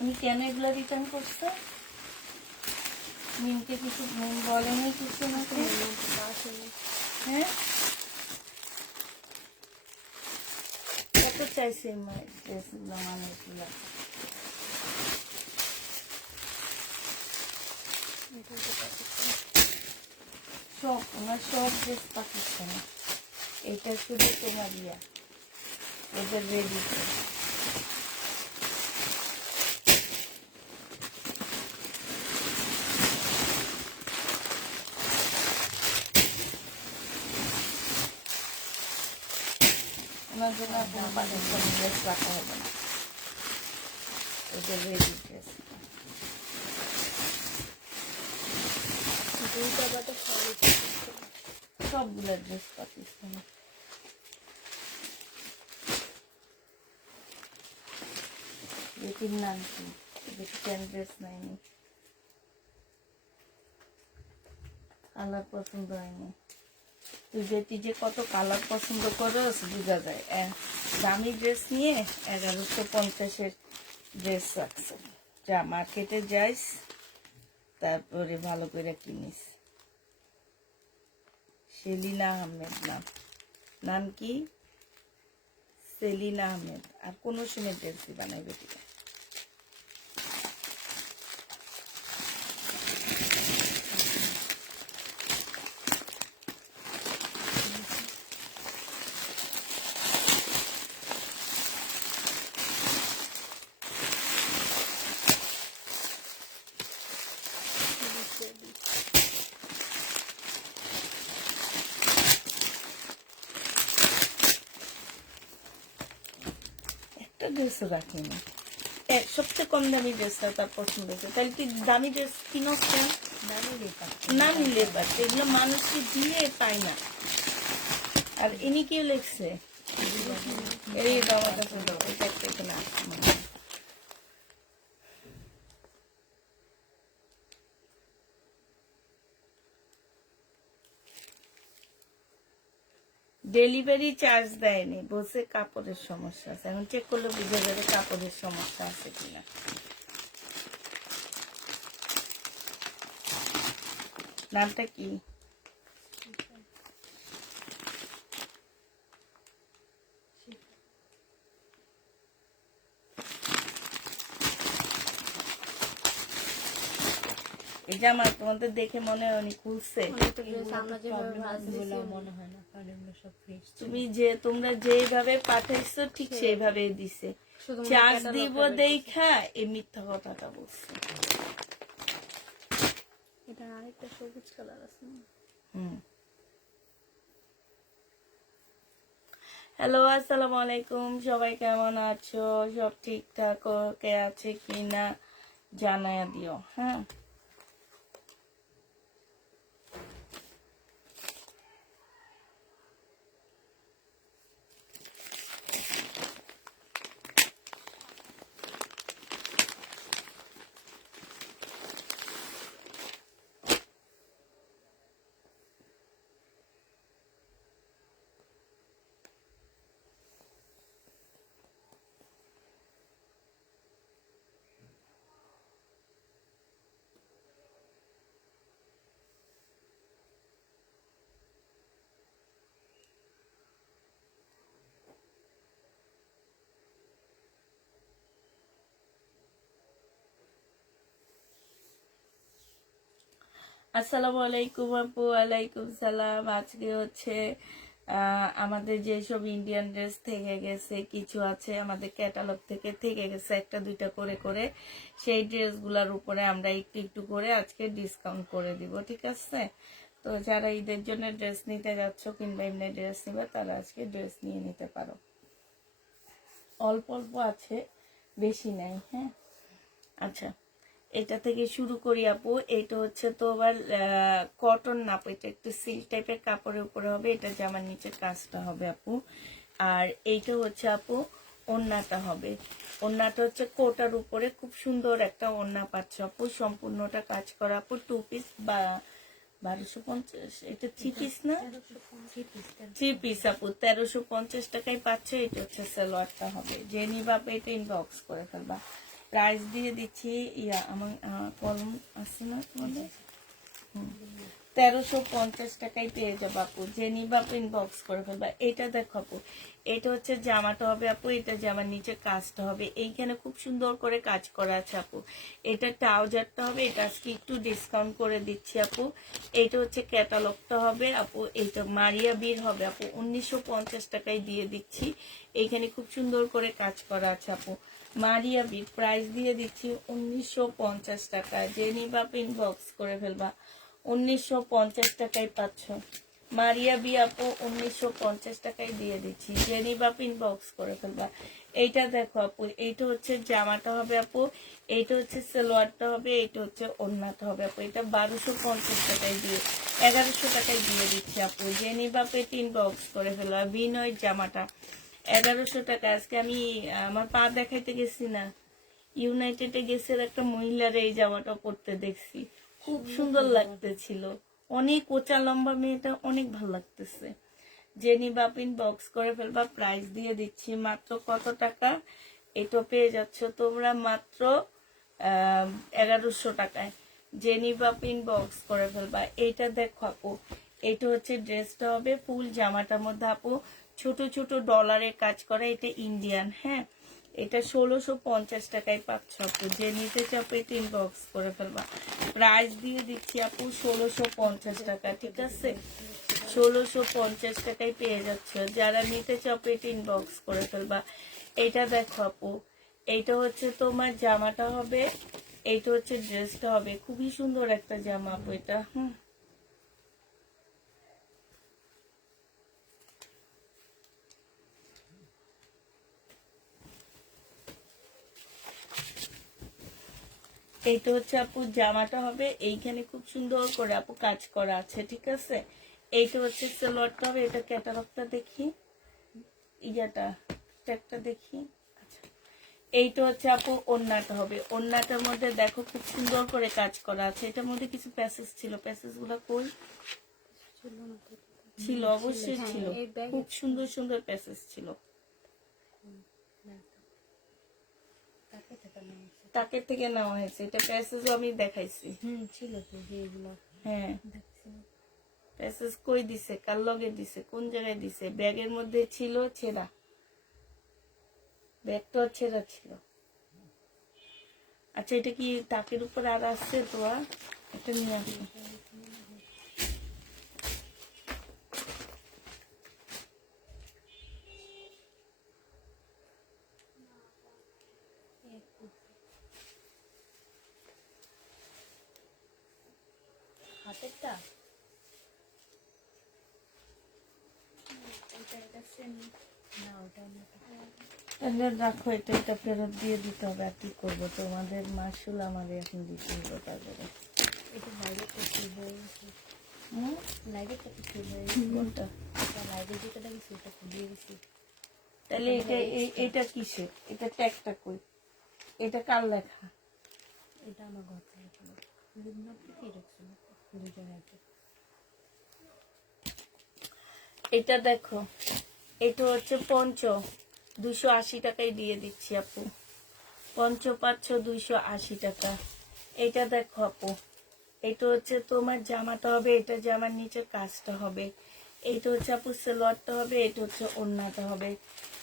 উনি কেন এগুলো রিটার্ন করছে? মিনকে কিছু বলেনি কিছু নাকি? হ্যাঁ, কত চাইছে ড্রেসগুলো মানুষগুলো? সব ওনার সব ড্রেস পাকিস্তানি। এটা শুধু তোমার ইয়া ওদের রেডি। ওনার জন্য কোনো পাকিস্তানি ড্রেস রাখা হবে না, ওদের রেডি ড্রেস। সবগুলো ড্রেস পাকিস্তানি। বেটির নাম কি? বেটি কেন ড্রেস নাইনি? কালার পছন্দ হয়নি। তুই বেটি যে কত কালার পছন্দ করস বোঝা যায়। দামি ড্রেস নিয়ে 1150-এর ড্রেস রাখছে। যা মার্কেটে যাইস, তারপরে ভালো করে কিনিস। সেলিনা আহমেদ নাম, নাম কি? সেলিনা আহমেদ। আর কোনো সময় ড্রেস দিবা নাই বেটিকে। একটা ড্রেসও রাখিনি। সবচেয়ে কম দামি ড্রেসটা তার পছন্দ হয়েছে। তাহলে তুই দামি ড্রেস কিনোস কেন? না নিলে পারছে, এগুলো মানুষকে দিয়ে পায় না। আর ইনি কেউ লিখছে এই আমার কাছে দাও, এটা একটা এখানে আসছে মনে হয়। ডেলিভারি চার্জ দেয়নি, বলছে কাপড়ের সমস্যা আছে। এখন চেক করলে বুঝে যাবে কাপড়ের সমস্যা আছে কিনা। নামটা কি? এই জামা তোমাদের দেখে মনে হয় উনি খুলছে। তুমি যে তোমরা যেভাবে পাঠাইছো ঠিক সেইভাবে দিছে। চার্জ দিব দেখা এই মিথ্যা কথাটা বলছে। এটা আরেকটা সবুজ কালার আছে। হ্যালো, আসসালামু আলাইকুম। সবাই কেমন আছো? সব ঠিকঠাক ওকে আছে কিনা জানায়া দিও। হ্যাঁ, আসসালামু আলাইকুম আপু। ওয়ালাইকুম সালাম। আজকে হচ্ছে আমাদের যেসব ইন্ডিয়ান ড্রেস থেকে গেছে, কিছু আছে আমাদের ক্যাটালগ থেকে গেছে একটা দুইটা করে করে, সেই ড্রেসগুলোর উপরে আমরা একটু একটু করে আজকে ডিসকাউন্ট করে দিব, ঠিক আছে? তো যারা ঈদের জন্য ড্রেস নিতে যাচ্ছ কিংবা এমনি ড্রেস নিবে, তারা আজকে ড্রেস নিয়ে নিতে পারো। অল্প অল্প আছে, বেশি নাই। হ্যাঁ, আচ্ছা, এটা থেকে শুরু করি আপু। এটা হচ্ছে তো আবার কটন না আপু, এটা একটু সিল্ক টাইপের কাপড়ের উপরে হবে। এটা জামার নিচের কাজটা হবে আপু। আর এইটা হচ্ছে আপু ওড়নাটা হবে। ওড়নাটা হচ্ছে কোটার উপরে খুব সুন্দর একটা ওড়না পাচ্ছ আপু, সম্পূর্ণটা কাজ করা আপু। 2 পিস বা 1250। এটা 3 পিস না? 3 পিস আপু, 1350 টাকায় পাচ্ছে। এটা হচ্ছে সালোয়ারটা হবে। যে নিবা আপু এটা ইনবক্স করে ফেলবা। প্রাইস দিয়ে দিচ্ছি আমার কলম আছে না তোমাদের 1350 টাকায় পেয়ে যাবো আপু, যে নিবা আপু ইনবক্স করে ফেলবা। এটা দেখো আপু, এটা হচ্ছে জামাটা হবে আপু, এটা জামার নিচে কাজটা হবে, এইখানে খুব সুন্দর করে কাজ করা আছে আপু। এটা ট্রাউজারটা হবে, এটা আজকে একটু ডিসকাউন্ট করে দিচ্ছি আপু। এটা হচ্ছে ক্যাটালগটা হবে আপু, এটা মারিয়া বীর হবে আপু, 1950 টাকায় দিয়ে দিচ্ছি। এইখানে খুব সুন্দর করে কাজ করা আছে আপু। মারিয়া বীর প্রাইস দিয়ে দিচ্ছি 1950 টাকা, যে নিবা আপু ইনবক্স করে ফেলবা। 1950 টাকায় পাচ্ছ মারিয়া বি আপু, 1950 টাকায় দিয়ে দিচ্ছি, জেনি বাপ ইনবক্স করে ফেলবা। এইটা দেখো আপু, এইটা হচ্ছে জামাটা হবে আপু, এইটা হচ্ছে সালোয়ারটা হবে, এইটা হচ্ছে ওড়নাটা হবে আপু। এটা 1250 টাকায় দিয়ে 1100 টাকায় দিয়ে দিচ্ছি আপু, জেনি বাপ এটা ইনবক্স করে ফেলবা। বিনয়ের জামাটা 1100 টাকা। আজকে আমি আমার পা দেখাইতে গেছি না, ইউনাইটেডে গেছে, একটা মহিলার এই জামাটা পরতে দেখছি, খুব সুন্দর লাগতেছিল, অনেক উঁচা লম্বা মেয়েটা, অনেক ভালো লাগতেছে। জেনি বাপিন বক্স করে ফেলবা। প্রাইস দিয়ে দিচ্ছি মাত্র কত টাকা, এটা পেয়ে যাচ্ছ তোমরা মাত্র 1100 টাকায়। জেনি বাপিন বক্স করে ফেলবা। এইটা দেখো আপু, এটা হচ্ছে ড্রেসটা হবে, ফুল জামাটার মধ্যে আপু ছোট ছোট ডলারের কাজ করা, এটা ইন্ডিয়ান, হ্যাঁ। এটা 1650 টাকায় পাচ্ছ আপু, যে নিতে চাপে এটা ইনবক্স করে ফেলবা। প্রাইস দিয়ে দিচ্ছি আপু 1650 টাকা, ঠিক আছে। 1650 টাকায় পেয়ে যাচ্ছ, যারা নিতে চাপে এটা ইনবক্স করে ফেলবা। এটা দেখো আপু, এইটা হচ্ছে তোমার জামাটা হবে, এইটা হচ্ছে ড্রেসটা হবে, খুবই সুন্দর একটা জামা আপু এটা। এইটা হচ্ছে আপু জামাটা হবে, এইখানে খুব সুন্দর করে আপু কাজ করা আছে, ঠিক আছে। এইটা হচ্ছে সালোয়ারটা হবে, এটা ক্যাটালগটা দেখি, ইয়াটা ট্যাগটা দেখি। আচ্ছা, এইটা হচ্ছে আপু ওড়নাটা হবে, ওড়নাটার মধ্যে দেখো খুব সুন্দর করে কাজ করা আছে। এটার মধ্যে কিছু প্যাসেজ ছিল, প্যাসেজ গুলো কই ছিল, অবশ্যই ছিল, খুব সুন্দর সুন্দর প্যাসেজ ছিল। তাকের থেকে নেওয়া হয়েছে, এটা প্যাসেজও আমি দেখাইছি। ছিল তো যেগুলো হ্যাঁ, প্যাসেজ কই দিছে, কার লগে দিছে, কোন জায়গায় দিছে? ব্যাগের মধ্যে ছিল, ছেঁড়া, ব্যাগটা ছেঁড়া ছিল। আচ্ছা, এটা কি তাকের উপর আর আসছে তো, আর এটা নিয়ে আসি। হাতেরটা না, ওটা না। তাহলে রাখো, এটা এটা ফেরত দিয়ে দিতে হবে, আর কি করবো, তোমাদের মাসুল আমাদের এখন দিতে হবে তারপরে। এটা লাইভে করতে হয়, লাইভে করতে হয়, কোনটা? লাইভে যেটা দেখি সেটা দিয়ে দিছি। তাহলে এটা এটা কিসের, এটা ট্যাগটা কই, এটা কার লেখা? এটা আমার ঘর থেকে ছিল, বিভিন্ন থেকে রাখছিল দুজন আছে। এটা দেখো, এটা হচ্ছে পঞ্চ, 280 টাকায় দিয়ে দিচ্ছি আপু, পঞ্চ পাচ্ছ 280 টাকা। এটা দেখো আপু, এটা হচ্ছে তোমার জামাটা হবে, এটা জামার নিচের কাজটা হবে, এইটা হচ্ছে আপু সালোয়ারটা হবে, এটা হচ্ছে ওড়নাটা হবে।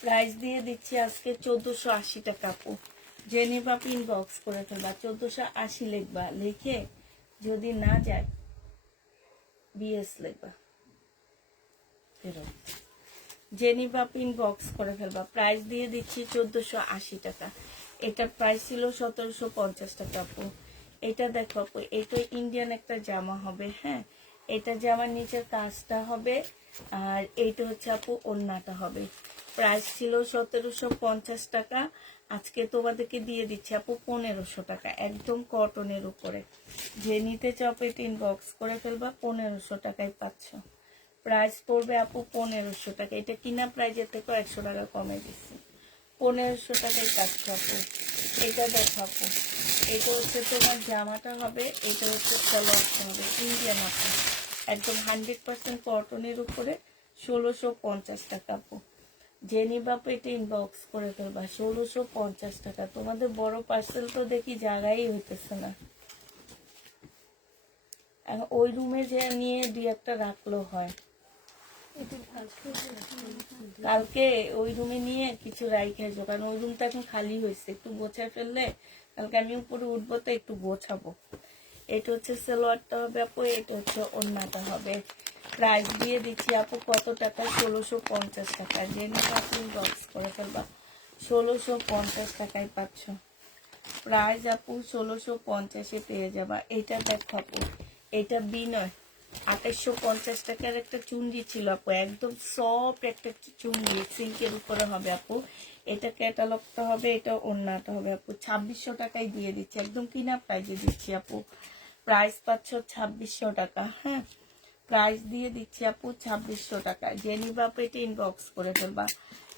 প্রাইস দিয়ে দিচ্ছি আজকে 1480 টাকা আপু, যে নিবা আপু ইনবক্স করে ফেলবা। 1480 লিখবা, লিখে যদি না যায় বিএস লিখবা, জেনি বাপ ইনবক্স করে ফেলবা। প্রাইস দিয়ে দিচ্ছি 1480 টাকা, এটার প্রাইস ছিল 1750 টাকা আপু। এটা দেখো আপু, এটা ইন্ডিয়ান একটা জামা হবে, হ্যাঁ। এটা জামার নিচের কাজটা হবে, আর এইটা হচ্ছে আপু ওড়নাটা হবে। প্রাইস ছিল 1750 টাকা, আজকে তোমাদেরকে দিয়ে দিচ্ছি আপু 1500 টাকা, একদম কটনের উপরে। যে নিতে চাও এটা ইনবক্স করে ফেলবা, 1500 টাকায় পাচ্ছ। প্রাইস পড়বে আপু 1500 টাকা, এটা কিনা প্রাইজের থেকে 100 টাকা কমে দিচ্ছি, 1500 টাকায় পাচ্ছ আপু। এটা দেখো আপু, এটা হচ্ছে তোমার জামাটা হবে, এটা হচ্ছে সালোয়ারটা হবে, ইন্ডিয়ান আপু, একদম 100% কটনের উপরে, 1650 টাকা আপু। যে নিবা আপু এটা ইনবক্স করে ফেলবা। 1650 টাকা। তোমাদের বড় পার্সেল তো দেখি জায়গাই হইতেছে না। এখন ওই রুমে যে নিয়ে দুই একটা রাখলেও হয়। এটা আজকে কালকে ওই রুমে নিয়ে কিছু রাইখে যাবো, কারণ ওই রুমটা এখন খালি হয়েছে। একটু গোছায় ফেললে কালকে আমি উপরে উঠবো তো একটু গোছাবো। এটা হচ্ছে সালোয়ারটা হবে আপু, এটা হচ্ছে ওড়নাটা হবে। প্রাইস দিয়ে দিচ্ছি আপু কত টাকা? 1650 টাকা। জেনে আপনি বক্স করে ফেলবা। 1650 টাকায় পাচ্ছ। প্রাইস আপু 1650-এ পেয়ে যাবা। এটা দেখো আপু, এটা বিনয় 2850 টাকার একটা চুন্ডি ছিল আপু, একদম সফট একটা চুন্ডি, সিল্কের উপরে হবে আপু। এটা ক্যাটালগটা হবে, এটা ওড়নাটা হবে আপু। 2600 টাকায় দিয়ে দিচ্ছি, একদম কিনা প্রাইজে দিচ্ছি আপু। প্রাইস পাচ্ছ 2600 টাকা। হ্যাঁ, প্রাইস দিয়ে দিচ্ছি আপু 2600 টাকা। যে নিবা আপু এটা ইনবক্স করে ফেলবা।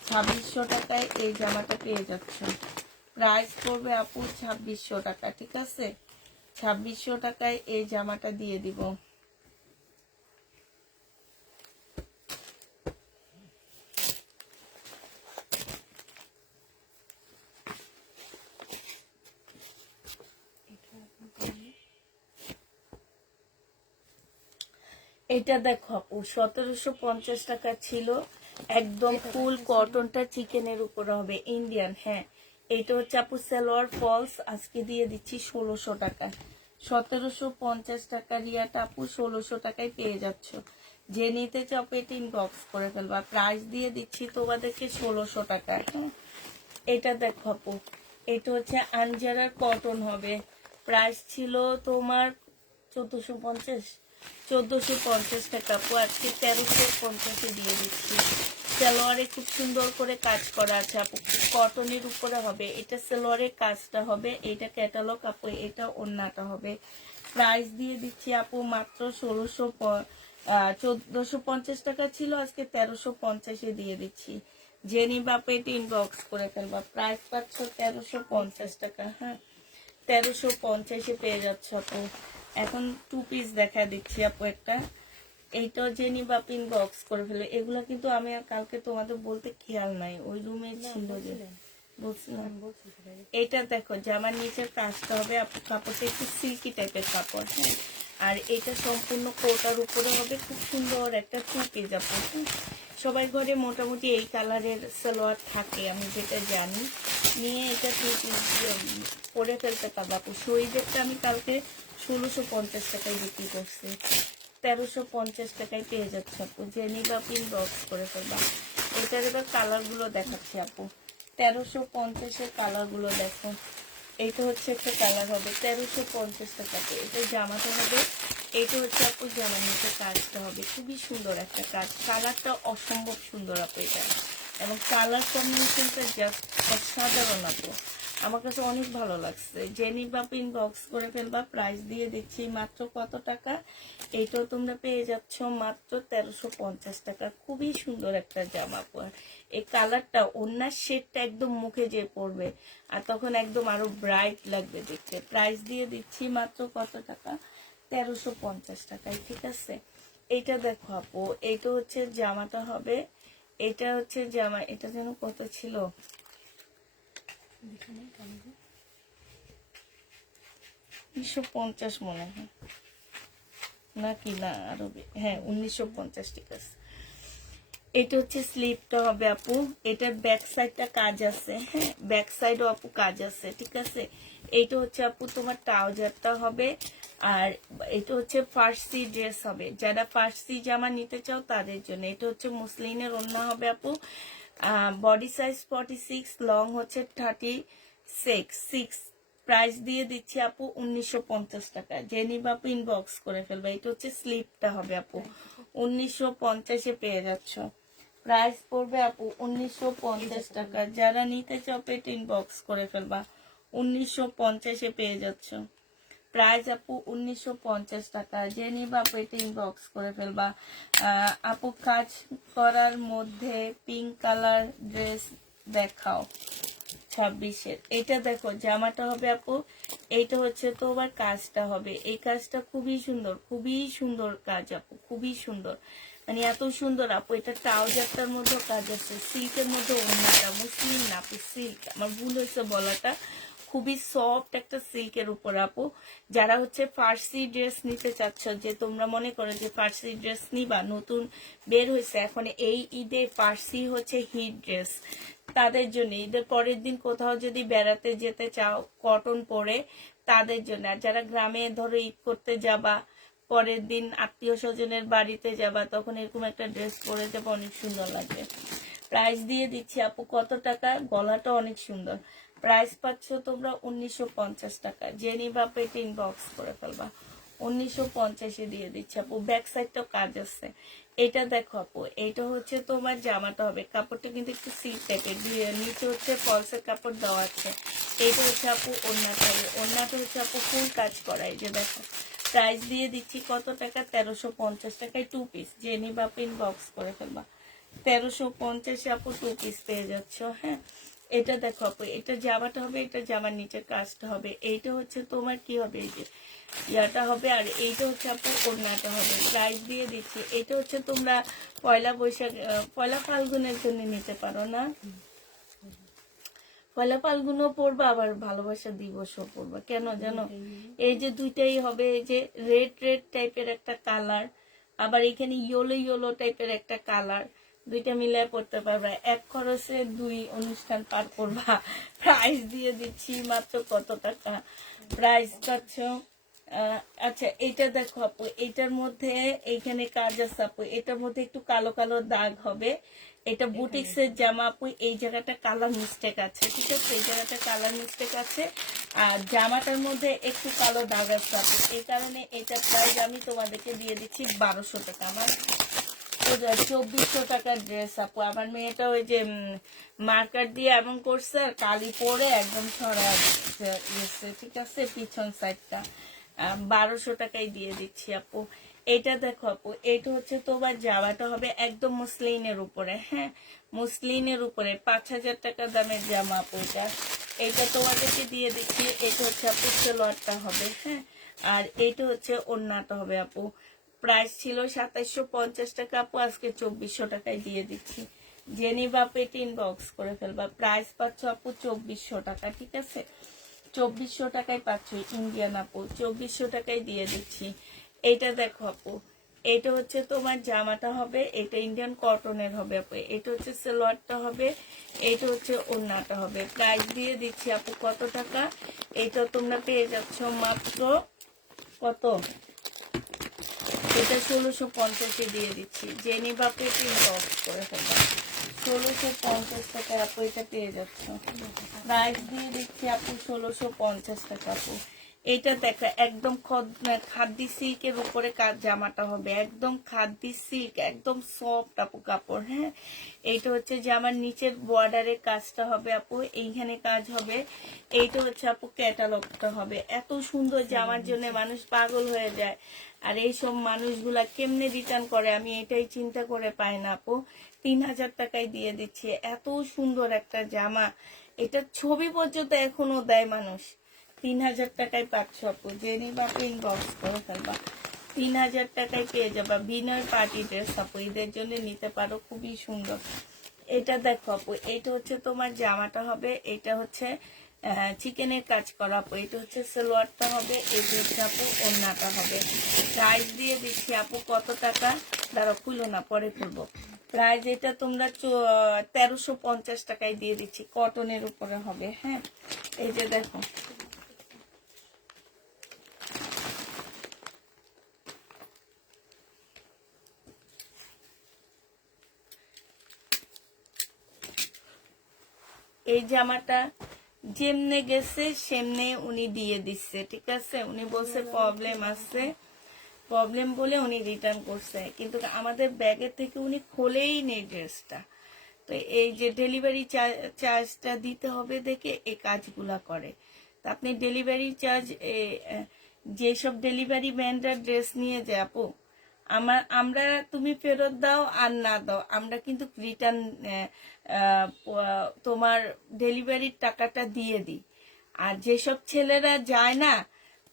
2600 টাকায় এই জামাটা পেয়ে যাচ্ছ। প্রাইস পড়বে আপু 2600 টাকা, ঠিক আছে? 2600 টাকায় এই জামাটা দিয়ে দিব। এটা দেখো আপু 1750 টাকা ছিল, একদম ফুল কটনটা চিকেনের উপরে হবে, ইন্ডিয়ান। হ্যাঁ, এটা হচ্ছে আপু সালোয়ার ফলস, আজকে দিয়ে দিচ্ছি 1600 টাকা। 1750 টাকা রিয়াটা আপু 1600 টাকায় পেয়ে যাচ্ছ। যে নিতে চাও পেট ইনবক্স করে ফেলবা। প্রাইস দিয়ে দিচ্ছি তোমাদেরকে 1600 টাকা। হ্যাঁ, এটা দেখো আপু, এটা হচ্ছে আনজারার কটন হবে। প্রাইস ছিল তোমার 1450, 1450 টাকা আপু, আজকে 1350-এ দিয়ে দিচ্ছি। সালোয়ারে খুব সুন্দর করে কাজ করা আছে আপু, কটনের উপরে হবে। এটা সালোয়ারের কাজটা হবে, এটা ক্যাটালগ আপু, এটা ওড়নাটা হবে। প্রাইস দিয়ে দিচ্ছি আপু মাত্র 1450 টাকা ছিল, আজকে 1350-এ দিয়ে দিচ্ছি। জেনি বাপে এটা ইনবক্স করে ফেলবা। প্রাইস পাচ্ছ 1350 টাকা। হ্যাঁ, 1350-এ পেয়ে যাচ্ছ আপু। এখন 2 পিস দেখা দিচ্ছি আপু একটা। এইটাও জেনি বাপ ইনবক্স করে ফেলে। এগুলো কিন্তু আমি আর কালকে তোমাদের বলতে খেয়াল নাই, ওই রুমে ছিল যে বলছিলাম। এটা দেখো জামার নিচের কাজটা হবে আপু, কাপড়টা একটু সিল্কি টাইপের কাপড়। হ্যাঁ, আর এটা সম্পূর্ণ কোটার উপরে হবে, খুব সুন্দর একটা 2 পিস আপু। সবাই ঘরে মোটামুটি এই কালারের সালোয়ার থাকে, আমি যেটা জানি। নিয়ে এটা 2 পিস পরে ফেলতে পারবো আপু। শরীরেরটা আমি কালকে 1650 টাকায় বিক্রি করছি, 1350 টাকায় পেয়ে যাচ্ছে আপু। যে নিবা আপু ইনবক্স করে ফেলবা। এটার এবার কালারগুলো দেখাচ্ছি আপু। 1350-এর কালারগুলো দেখো। এইটা হচ্ছে একটা কালার হবে 1350 টাকাতে। এটা জামাটা হবে, এইটা হচ্ছে আপু জামার নিচে কাজটা হবে, খুবই সুন্দর একটা কাজ। কালারটা অসম্ভব সুন্দর আপু এটা, এবং কালার কম্বিনেশনটা জাস্ট অসাধারণ আপু, আমার কাছে অনেক ভালো লাগছে। জেনি বাপ ইনবক্স করে ফেলবা। প্রাইস দিয়ে দিচ্ছি মাত্র কত টাকা? এইটাও তোমরা পেয়ে যাচ্ছ মাত্র 1350 টাকা। খুবই সুন্দর একটা জামা আপু। এই কালারটা, ওনার শেডটা একদম মুখে যে পড়বে, আর তখন একদম আরো ব্রাইট লাগবে দেখতে। প্রাইস দিয়ে দিচ্ছি মাত্র কত টাকা? 1350 টাকায়, ঠিক আছে? এইটা দেখো আপু, এইটা হচ্ছে জামাটা হবে, এটা হচ্ছে জামা। এটা যেন কত ছিল, 1950 মনে হয়, নাকি না আরো হ্যাঁ 1950, ঠিক আছে। এটা হচ্ছে স্লিপটা হবে আপু, এটার ব্যাক সাইডটা কাজ আছে। হ্যাঁ, ব্যাক সাইডও আপু কাজ আছে, ঠিক আছে। এইটা হচ্ছে আপু তোমার ট্রাউজারটা হবে। আর এটা হচ্ছে ফার্সি ড্রেস হবে, যারা ফার্সি জামা নিতে চাও তাদের জন্য। এটা হচ্ছে মুসলিনের ওড়না হবে আপু। বডি সাইজ 46, লং হচ্ছে 36। প্রাইস দিয়ে দিচ্ছি আপু 1950 টাকা। যে নিবা আপু ইনবক্স করে ফেলবে। এটা হচ্ছে স্লিপটা হবে আপু, 1950-এ পেয়ে যাচ্ছ। প্রাইস পড়বে আপু 1950 টাকা। যারা নিতে চাও পেট ইনবক্স করে ফেলবা। 1950-এ পেয়ে যাচ্ছ। প্রাইস আপু 1950 টাকা। যে নিবা পেট ইনবক্স করে ফেলবা। আপু কাজ করার মধ্যে পিঙ্ক কালার ড্রেস দেখাও 26-এর। এটা দেখো জামাটা হবে আপু, এইটা হচ্ছে তোমার কাজটা হবে। এই কাজটা খুবই সুন্দর, খুবই সুন্দর কাজ আপু, খুবই সুন্দর। মানে এত সুন্দর আপু। এটা ট্রাউজারটার মধ্যে কাজ আছে, সিল্কের মধ্যে ওড়নাটা, মুসলিম না আপু, সিল্ক, আমার ভুল হয়েছে বলাটা। খুবই সফট একটা সিল্কের উপর আপু। যারা হচ্ছে ফার্সি ড্রেস নিতে চাচ্ছ, যে তোমরা মনে করো যে ফার্সি ড্রেস নিবা, নতুন বের হয়েছে এখন এই ঈদে ফার্সি হচ্ছে হিট ড্রেস, তাদের জন্য ঈদের পরের দিন কোথাও যদি বেড়াতে যেতে চাও কটন পরে, তাদের জন্য। আর যারা গ্রামে ধরো ঈদ করতে যাবা, পরের দিন আত্মীয় স্বজনের বাড়িতে যাবা, তখন এরকম একটা ড্রেস পরে যাবে, অনেক সুন্দর লাগবে। প্রাইস দিয়ে দিচ্ছি আপু কত টাকা, গলাটা অনেক সুন্দর। প্রাইস পাচ্ছ তোমরা 1950 টাকা। যে নিবা পেটে ইনবক্স করে ফেলবা, 1950-এ দিয়ে দিচ্ছি আপু। ব্যাক সাইডটাও কাজ আছে। এটা দেখো আপু, এটা হচ্ছে তোমার জামাটা হবে, কাপড়টা কিন্তু একটু সিল্ক টাইপের, নিচে হচ্ছে ফলসের কাপড় দেওয়া আছে। এইটা হচ্ছে আপু ওড়নাটা হবে, ওড়নাটা হচ্ছে আপু ফুল কাজ করা। এই যে দেখো, প্রাইস দিয়ে দিচ্ছি কত টাকা, 1350 টাকায় 2 পিস। যে নিবা ইনবক্স করে ফেলবা, 1350-এ আপু 2 পিস পেয়ে যাচ্ছ। হ্যাঁ, এটা দেখো আপু, এটা জামাটা হবে, এটা জামার নিচের কাজটা হবে। এইটা হচ্ছে তোমার কি হবে, এই যে ইয়াটা হবে, আর এইটা হচ্ছে আপু ওড়নাটা হবে। প্রাইস দিয়ে দিচ্ছি, এটা হচ্ছে তোমরা পয়লা বৈশাখ, পয়লা ফাল্গুনের জন্য নিতে পারো না, পয়লা ফাল্গুনও পড়বা, আবার ভালোবাসা দিবসও পড়বা। কেন জানো, এই যে দুইটাই হবে, এই যে রেড রেড টাইপের একটা কালার, আবার এখানে ইয়েলো ইয়েলো টাইপের একটা কালার, দুইটা মিলায় পড়তে পারবা, এক খরচে 2 অনুষ্ঠান পার করবা। প্রাইস দিয়ে দিচ্ছি মাত্র কত টাকা, প্রাইস পাচ্ছ। আচ্ছা, এটা দেখো আপু, এটার মধ্যে এইখানে কাজ আছে আপু, এটার মধ্যে একটু কালো কালো দাগ হবে। এটা বুটিক্সের জামা আপু, এই জায়গাটা কালার মিস্টেক আছে, ঠিক আছে, এই জায়গাটা কালার মিস্টেক আছে, আর জামাটার মধ্যে একটু কালো দাগ আছে আপু। এই কারণে এটা প্রাইস আমি তোমাদেরকে দিয়ে দিচ্ছি 1200 টাকা। আমার 2400 টাকার ড্রেস আপু। আমার মেয়েটা ওই যে মার্কার দিয়ে এমন করছে, আর কালি পরে একদম ছড়া গেছে, ঠিক আছে, পিছন সাইডটা। 1200 টাকায় দিয়ে দিচ্ছি আপু। এটা দেখো আপু, এটা হচ্ছে তোমার জামাটা হবে একদম মুসলিনের উপরে। হ্যাঁ, মুসলিনের উপরে 5000 টাকা দামের জামা আপু। এটা তোমাদেরকে দিয়ে দিচ্ছি। এটা হচ্ছে আপু সেলোয়ারটা হবে। হ্যাঁ, আর এইটা হচ্ছে ওড়নাটা হবে আপু। প্রাইস ছিল 2750 টাকা আপু, আজকে 2400 টাকায় দিয়ে দিচ্ছি। জেনিবা পেটি ইনবক্স করে ফেলবা। প্রাইস পাচ্ছ আপু 2400 টাকা, ঠিক আছে, 2400 টাকায় পাচ্ছ ইন্ডিয়ান আপু, 2400 টাকায় দিয়ে দিচ্ছি। এইটা দেখো আপু, এটা হচ্ছে তোমার জামাটা হবে, এটা ইন্ডিয়ান কটনের হবে আপু। এটা হচ্ছে সালোয়ারটা হবে, এটা হচ্ছে ওড়নাটা হবে। প্রাইস দিয়ে দিচ্ছি আপু কত টাকা, এটা তোমরা পেয়ে যাচ্ছ মাত্র কত, এটা 1650-এ দিয়ে দিচ্ছি। জেনি বাপে ইনবক্স করে ফেলবা, 1650 টাকায় আপু এটা পেয়ে যাচ্ছ। প্রাইস দিয়ে দিচ্ছি আপু 1650 টাকা আপু। এটা দেখা একদম খাদ্দি সিল্কের উপরে কাজ, জামাটা হবে একদম খাদ্দি সিল্ক, একদম সফট আপু কাপড়। হ্যাঁ, এইটা হচ্ছে জামার নিচের বর্ডারের কাজটা হবে আপু, এইখানে কাজ হবে। এইটা হচ্ছে আপু ক্যাটালগটা হবে। এত সুন্দর জামার জন্য মানুষ পাগল হয়ে যায়, আর এইসব মানুষগুলা কেমনে রিটার্ন করে আমি এটাই চিন্তা করে পাই না আপু। 3000 টাকায় দিয়ে দিচ্ছি, এত সুন্দর একটা জামা, এটা ছবি পর্যন্ত এখনো দেয় মানুষ। 3000 টাকায় পাচ্ছ আপু, জেনি বাপু ইনবক্স করে ফেলবা, 3000 টাকায় পেয়ে যাবা। বিনয় পার্টি ড্রেস আপু, ঈদের জন্য নিতে পারো, খুবই সুন্দর। এটা দেখো আপু, এটা হচ্ছে তোমার জামাটা হবে, এটা হচ্ছে চিকেনের কাজ করা আপু। এটা হচ্ছে সালোয়ারটা হবে, এটা হচ্ছে আপু ওড়নাটা হবে। প্রাইস দিয়ে দিচ্ছি আপু কত টাকা, দাঁড়া খুলো না, পরে খুলবো। প্রাইস এটা তোমরা 1350 টাকায় দিয়ে দিচ্ছি, কটনের উপরে হবে। হ্যাঁ, এই যে দেখো, এই জামাটা যেমনে গেছে সেমনে উনি দিয়ে দিচ্ছে, ঠিক আছে। উনি বলছে প্রবলেম আছে, প্রবলেম বলে উনি রিটার্ন করছে, কিন্তু আমাদের ব্যাগের থেকে উনি খোলেই নেই ড্রেসটা। তো এই যে ডেলিভারি চার্জটা দিতে হবে দেখে এই কাজগুলা করে। তা আপনি ডেলিভারি চার্জ, যেসব ডেলিভারি ম্যানরা ড্রেস নিয়ে যায় আপু, আমরা তুমি ফেরত দাও আর না দাও, আমরা কিন্তু রিটার্ন তোমার ডেলিভারির টাকাটা দিয়ে দিই। আর যেসব ছেলেরা যায় না,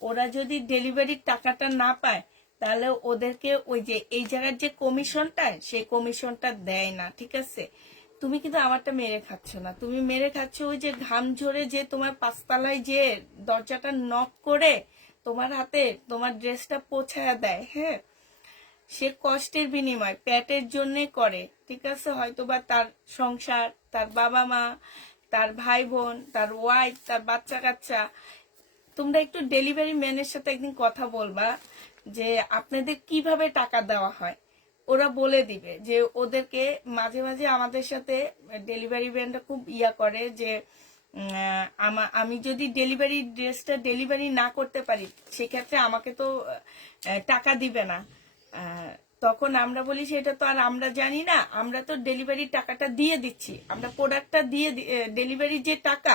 ওরা যদি ডেলিভারির টাকাটা না পায়, তাহলে ওদেরকে ওই যে এই জায়গার যে কমিশনটা সেই কমিশনটা দেয় না, ঠিক আছে? তুমি কিন্তু আমারটা মেরে খাচ্ছ না, তুমি মেরে খাচ্ছ ওই যে ঘাম ঝরে যে তোমার পাঁচতলায় যে দরজাটা নক করে তোমার হাতে তোমার ড্রেসটা পৌঁছায় দেয়, হ্যাঁ, সে কষ্টের বিনিময় পেটের জন্য করে, ঠিক আছে? হয়তোবা তার সংসার, তার বাবা মা, তার ভাই বোন, তার ওয়াইফ, তার বাচ্চা কাচ্চা। তোমরা একটু ডেলিভারি ম্যানের সাথে একদিন কথা বলবা যে আপনাদের কিভাবে টাকা দেওয়া হয়, ওরা বলে দিবে যে ওদেরকে মাঝে মাঝে আমাদের সাথে ডেলিভারি ম্যানরা খুব ইয়া করে যে আমি যদি ডেলিভারি ড্রেসটা ডেলিভারি না করতে পারি সেক্ষেত্রে আমাকে তো টাকা দিবে না। আহ, তখন আমরা বলি সেটা তো আর আমরা জানি না, আমরা তো ডেলিভারি টাকাটা দিয়ে দিচ্ছি, আমরা প্রোডাক্টটা দিয়ে ডেলিভারি যে টাকা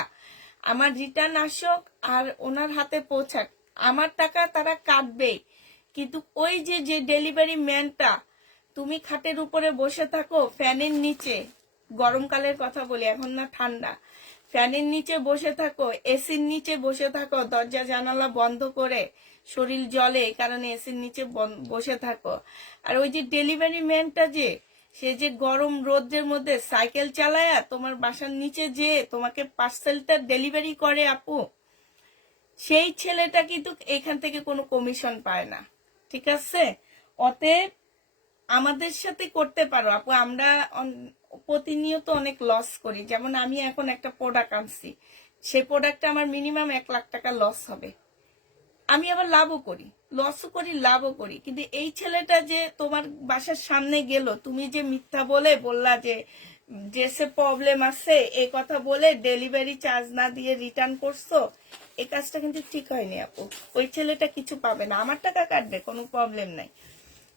আমার রিটার্ন আসুক আর ওনার হাতে পৌঁছাক, আমার টাকা তারা কাটবে। কিন্তু ওই যে যে ডেলিভারি ম্যানটা, তুমি খাটের উপরে বসে থাকো ফ্যানের নিচে, গরমকালের কথা বলি, এখন না ঠান্ডা, ফ্যানের নিচে বসে থাকো, এসির নিচে বসে থাকো, দরজা জানালা বন্ধ করে, শরীর জ্বলে এই কারণে এসির নিচে বসে থাকো। আর ওই যে ডেলিভারি ম্যানটা যে সে যে গরম রোদের মধ্যে সাইকেল চালায়া তোমার বাসার নিচে যে তোমাকে পার্সেলটা ডেলিভারি করে আপু, সেই ছেলেটা কিন্তু এখান থেকে কোনো কমিশন পায় না, ঠিক আছে? অতএব আমাদের সাথে করতে পারো আপু, আমরা প্রতিনিয়ত অনেক লস করি। যেমন আমি এখন একটা প্রোডাক্ট আনছি, সেই প্রোডাক্টটা আমার মিনিমাম 1,00,000 টাকা লস হবে, আমি আবার লাভও করি, লসও করি, লাভও করি। কিন্তু এই ছেলেটা যে তোমার বাসার সামনে গেল, তুমি যে মিথ্যা বললা যে ড্রেসে প্রবলেম আছে এই কথা বলে ডেলিভারি চার্জ না দিয়ে রিটার্ন করছো, এই কাজটা কিন্তু ঠিক হয়নি আপু। ওই ছেলেটা কিছু পাবে না, আমার টাকা কাটবে, কোনো প্রবলেম নাই।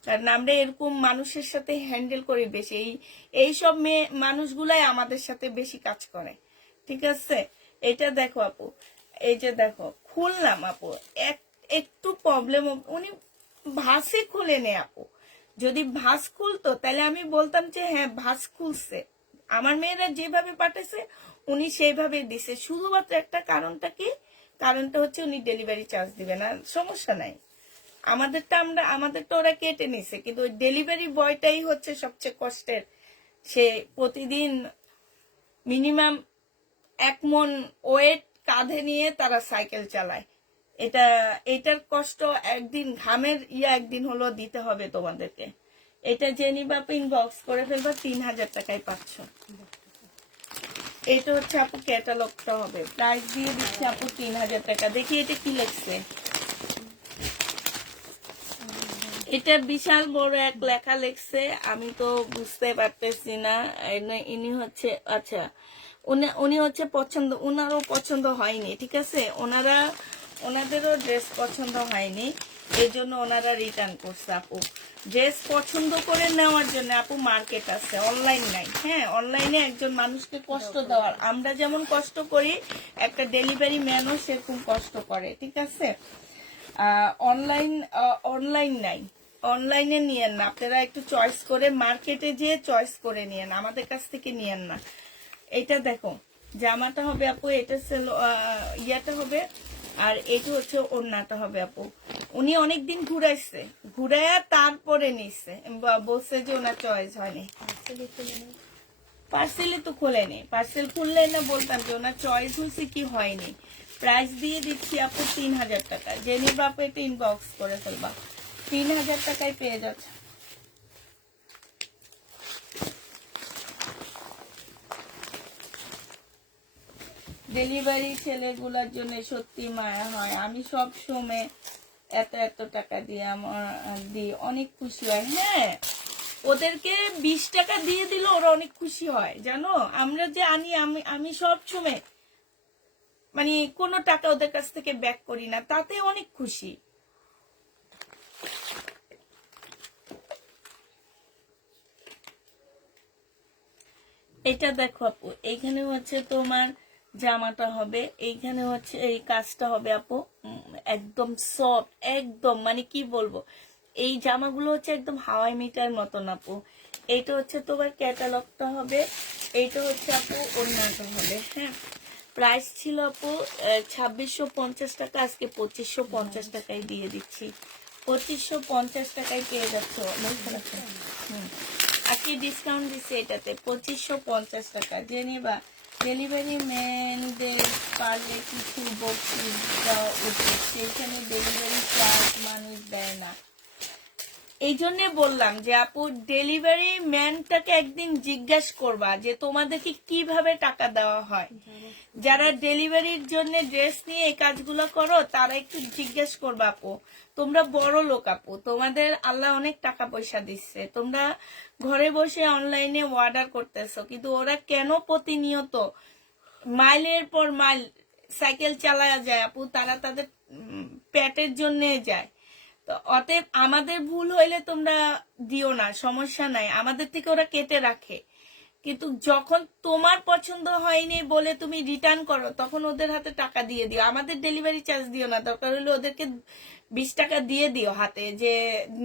কারণ আমরা এরকম মানুষের সাথে হ্যান্ডেল করি বেশি, এইসব মেয়ে মানুষগুলাই আমাদের সাথে বেশি কাজ করে, ঠিক আছে? এটা দেখো আপু, এই যে দেখো খুললাম আপু, একটু প্রবলেম, উনি ভাঁজই খুলে নে আপু, যদি ভাঁজ খুলতো তাহলে আমি বলতাম যে হ্যাঁ ভাঁজ খুলছে, আমার মেয়েরা যেভাবে পাঠাইছে উনি সেইভাবে দিছে। শুধুমাত্র একটা কারণটা কি, কারণটা হচ্ছে উনি ডেলিভারি চার্জ দিবে না, সমস্যা নাই, আমাদেরটা ওরা কেটে নিছে, কিন্তু ওই ডেলিভারি বয়টাই হচ্ছে সবচেয়ে কষ্টের। সে প্রতিদিন মিনিমাম 1 মণ ওয়েট কাঁধে নিয়ে তারা সাইকেল চালায়। এটার কষ্ট একদিন ঘামের একদিন হলো দিতে হবে তোমাদেরকে। এটা জেনি বাপ ইনবক্স করে ফেলবা, 3,000 টাকায় পাচ্ছ। এটা হচ্ছে আপু ক্যাটালগটা হবে, প্রাইস দিয়ে দিচ্ছে আপু 3,000 টাকা। দেখি এটা কি লিখছে, এটা বিশাল বড় এক লেখা লেখছে, আমি তো বুঝতে পারতেছি না। ইনি হচ্ছে, আচ্ছা উনি হচ্ছে পছন্দ, ওনারও পছন্দ হয়নি, ঠিক আছে? ওনাদেরও ড্রেস পছন্দ হয়নি, এই জন্য ওনারা রিটার্ন করছে আপু। ড্রেস পছন্দ করে নেওয়ার জন্য আপু মার্কেট আছে, অনলাইন নাই। হ্যাঁ, অনলাইনে একজন মানুষকে কষ্ট দেওয়ার, আমরা যেমন কষ্ট করি একটা ডেলিভারি ম্যানও সেরকম কষ্ট করে, ঠিক আছে? অনলাইন নাই, অনলাইনে নিয়েন না আপনারা, একটু চয়েস করে মার্কেটে যেয়ে চয়েস করে নিয়েন, আমাদের কাছ থেকে নিয়েন না। এটা দেখো জামাটা হবে আপু, এটা ইয়াটা হবে, আর এটা হচ্ছে ওড়নাটা হবে আপু। উনি অনেকদিন ঘুরাইয়া তারপরে নিচ্ছে, বলছে যে ওনার চয়েস হয়নি। পার্সেলে তো খোলেনি, পার্সেল খুললে না বলতাম যে ওনার চয়েস হয়েছে কি হয়নি। প্রাইস দিয়ে দিচ্ছি আপু 3,000 টাকা, জেনি বাপু এটা ইনবক্স করে ফেলবা, 3,000 টাকায় পেয়ে যাচ্ছে। ডেলিভারি ছেলেগুলোর জন্য সত্যি মায়া হয়, আমি সব সময় এত টাকা দিয়ে দিই, অনেক খুশি হয়। হ্যাঁ, ওদেরকে 20 টাকা দিয়ে দিল ওরা অনেক খুশি হয়, জানো? আমরা যে আনি, আমি সব সময় মানে কোনো টাকা ওদের কাছ থেকে ব্যাক করি না, তাতে অনেক খুশি। এটা দেখো আপু, এইখানে হচ্ছে তোমার জামাটা হবে, এইখানে হচ্ছে এই কাজটা হবে আপু, একদম সফট, একদম মানে কি বলবো, এই জামাগুলো হচ্ছে একদম হাওয়াই মিটার মতন আপু। এইটা হচ্ছে তোমার ক্যাটালগটা হবে, এইটা হচ্ছে আপু ওড়নাটা হবে। হ্যাঁ, প্রাইস ছিল আপু 2,650 টাকা, আজকে 2,550 টাকায় দিয়ে দিচ্ছি। 2550 টাকায় পেয়ে যাচ্ছ। আজকে ডিসকাউন্ট দিচ্ছে এটাতে 2550 টাকা। জেনিবা ডেলিভারি ম্যানদের পারলে কিছু বকশিশ দেওয়া উচিত, সেইখানে ডেলিভারি চার্জ মানুষ দেয় না। এই জন্য বললাম যে আপু ডেলিভারি ম্যানটাকে একদিন জিজ্ঞাসা করবা যে তোমাদেরকে কিভাবে টাকা দেওয়া হয়। যারা ডেলিভারির জন্য ড্রেস নিয়ে এই কাজগুলো করো তারা একটু জিজ্ঞেস করবা আপু। তোমরা বড় লোক আপু, তোমাদের আল্লাহ অনেক টাকা পয়সা দিচ্ছে, তোমরা ঘরে বসে অনলাইনে অর্ডার করতেছো, কিন্তু ওরা কেন প্রতিনিয়ত মাইলের পর মাইল সাইকেল চালায়া যায় আপু? তারা তাদের পেটের জন্য যায়। তো অতএব আমাদের ভুল হইলে তোমরা দিও না, সমস্যা নাই, আমাদের থেকে ওরা কেটে রাখে। কিন্তু যখন তোমার পছন্দ হয়নি বলে তুমি রিটার্ন করো, তখন ওদের হাতে টাকা দিয়ে দিও। আমাদের ডেলিভারি চার্জ দিও না, দরকার হলে ওদেরকে 20 টাকা দিয়ে দিও হাতে, যে